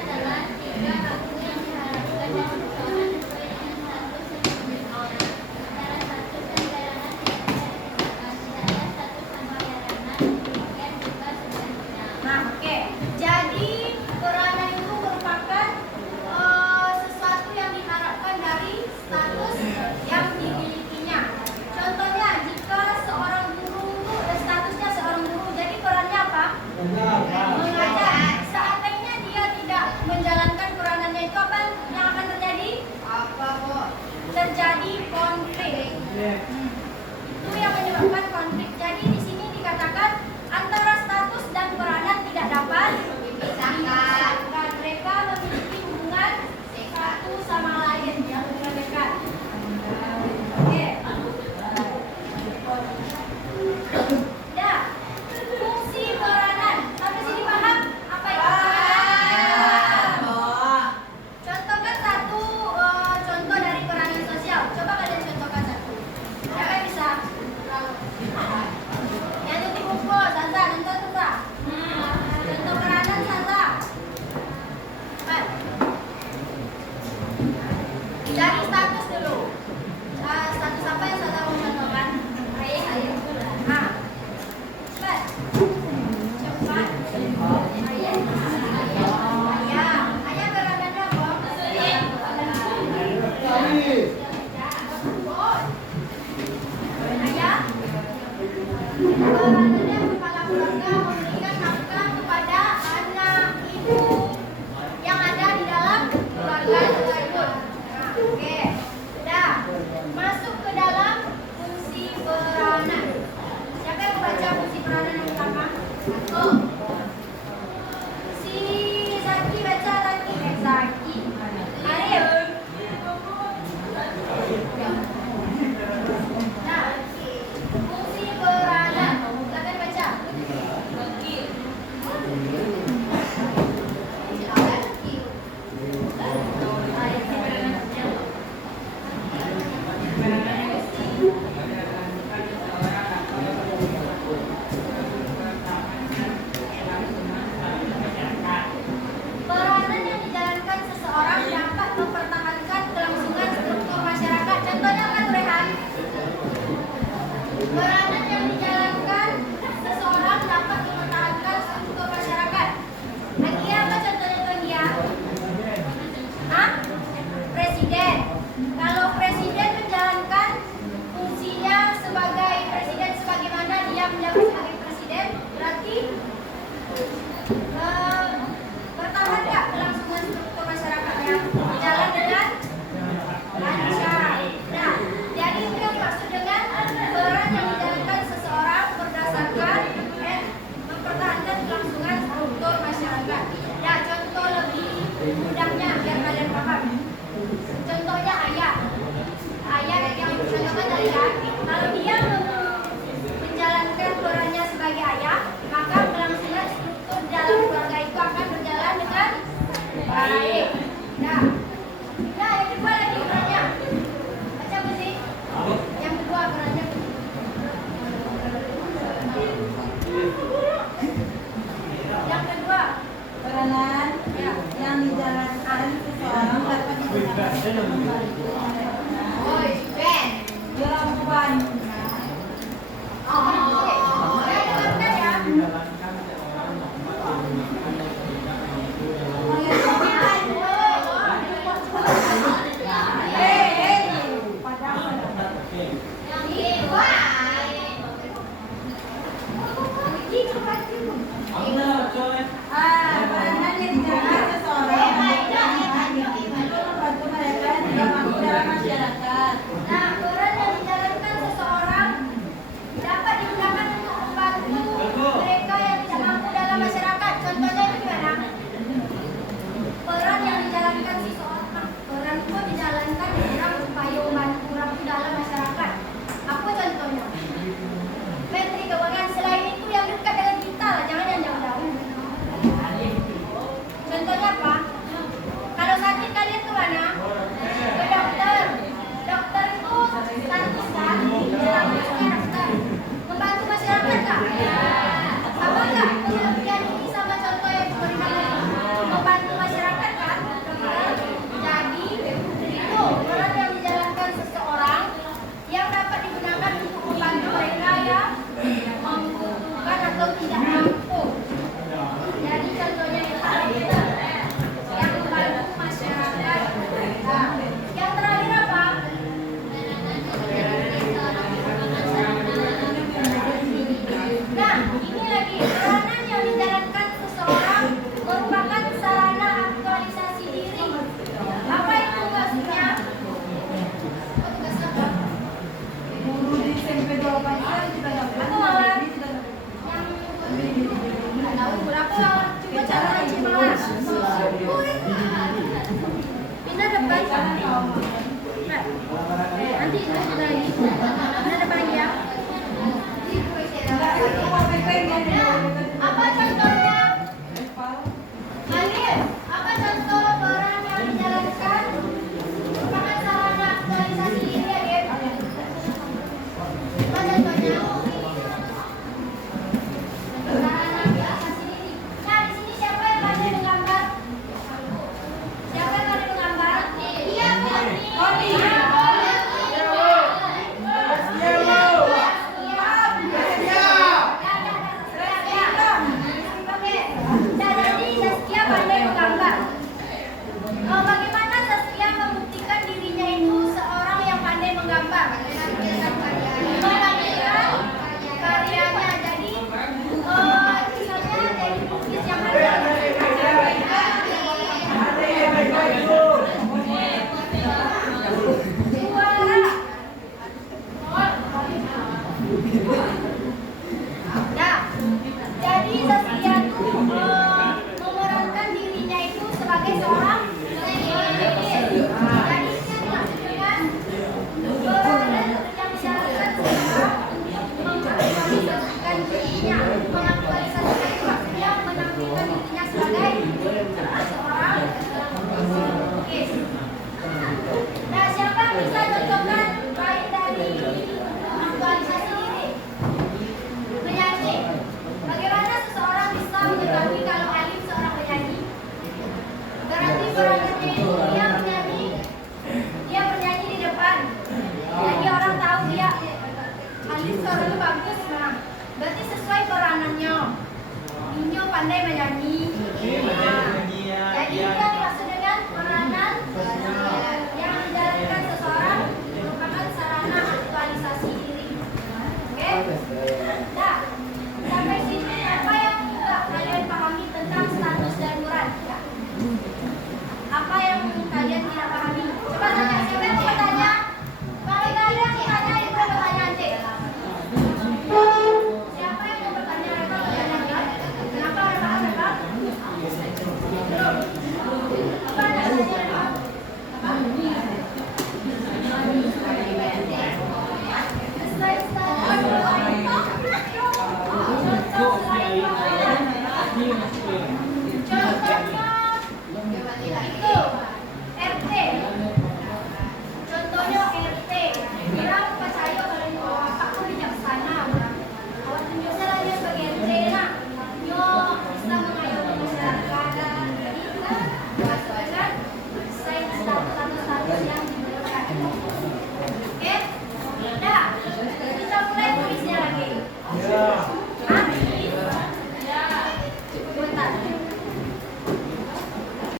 adalah tiga waktu yang diharapkan dari perjuangan sesuai dengan status sebagai orang. Antara status dan bayaran misalnya status tanpa bayaran, demikian juga sebaliknya. Nah, oke. Jadi peranan itu merupakan sesuatu yang diharapkan dari status yang dimilikinya. Contohnya, jika seorang guru itu statusnya seorang guru, jadi perannya apa? Mengajar. Seandainya dia tidak menjalankan peranannya, itu apa yang akan terjadi? Terjadi konflik. Itu yang menyebabkan konflik. Jadi di sini dikatakan antara status dan peranan tidak dapat dipisahkan. Mereka memiliki hubungan satu sama lain yang hubungan dekat. Oke. Dah. Fungsi peranan. Sampai sini paham apa itu peranan? Contohkan satu contoh dari peranan sosial. Coba kalian contohkan satu. Siapa yang bisa? Yang tutup buku, Sansa, contoh Sansa. Contoh peranan Sansa. Cepat. Dari status dulu. Status apa yang Sansa mau contohkan? Ayah. Nah. Cepat. Cepat. Ayah peranannya apa? Ayah peranannya kepala keluarga memberikan nafkah kepada anak ibu yang ada di dalam keluarga tersebut. Nah, oke, sudah masuk ke dalam fungsi peranan. Siapa yang membaca fungsi peranan yang pertama? Si Zaki baca lagi. Zaki. Arif. Nah, fungsi peranan. Silakan baca. baik. Nah, yang kedua lagi perannya. Baca apa sih? Yang kedua perannya. Yang kedua. Peranan yang dijalankan seseorang dapat digunakan untuk membantu mereka dilakukan. Peranan yang dijalankan seseorang untuk membantu mereka yang tidak mampu dalam masyarakat. Nah, peran yang dijalankan seseorang dapat digunakan untuk membantu mereka yang tidak mampu dalam masyarakat. Contohnya itu gimana? Peran yang dijalankan seseorang, peran itu dijalankan orang supaya membantu orang itu dalam masyarakat. Apa contohnya? Menteri Keuangan. Selain itu yang dekat dengan kita lah, jangan yang jauh-jauh. Contohnya apa? Kalau sakit kalian ke mana? Ke dokter. Dokter itu status kan? Statusnya dokter. Membantu masyarakat tak? Sama nggak pengertian ini sama contoh yang diberikan tadi? Membantu masyarakat kan? Dokter. Jadi itu peran yang dijalankan seseorang yang dapat digunakan untuk membantu mereka yang membutuhkan atau tidak mampu. Jadi contohnya itu yang membantu masyarakat. Nah, yang terakhir apa? Nah, ini lagi peranan yang dijalankan seseorang merupakan sarana aktualisasi diri. Apa itu maksudnya? Oh, tugasnya apa? Guru di SMP 2 juga dapat. Atau malah yang nggak tahu berapa lah. Coba cara aja malah. Pindah depan. Nanti lagi. Pindah depan lagi ya. Apa contohnya? Alif, apa contoh peran yang dijalankan merupakan sarana aktualisasi diri ya, Alif? Apa contohnya? Sarana aktualisasi diri. Nah, di sini siapa yang pandai menggambar? Siapa yang pandai menggambar? Iya, Koni. Saskia pandai menggambar. Bagaimana Saskia membuktikan dirinya itu seorang yang pandai menggambar? Menampilkan karyanya. Jadi, misalnya jadi lukis yang ada. Nah, jadi Saskia itu memerankan dirinya itu sebagai seorang pelukis. Jadi dengan peran yang dijalankan seseorang mengaktualisasikan dirinya. Mengaktualisasikan itu maksudnya menampilkan dirinya sebagai seorang pelukis. Nah, siapa yang bisa contohkan baik dari aktualisasi diri? Penyanyi. Bagaimana seseorang bisa mengetahui kalau Alif seorang penyanyi? Berarti peranannya itu dia bernyanyi di depan. Jadi orang tahu dia Alif suaranya bagus. Nah, berarti sesuai peranannya. Inyo pandai menyanyi. Nah, jadi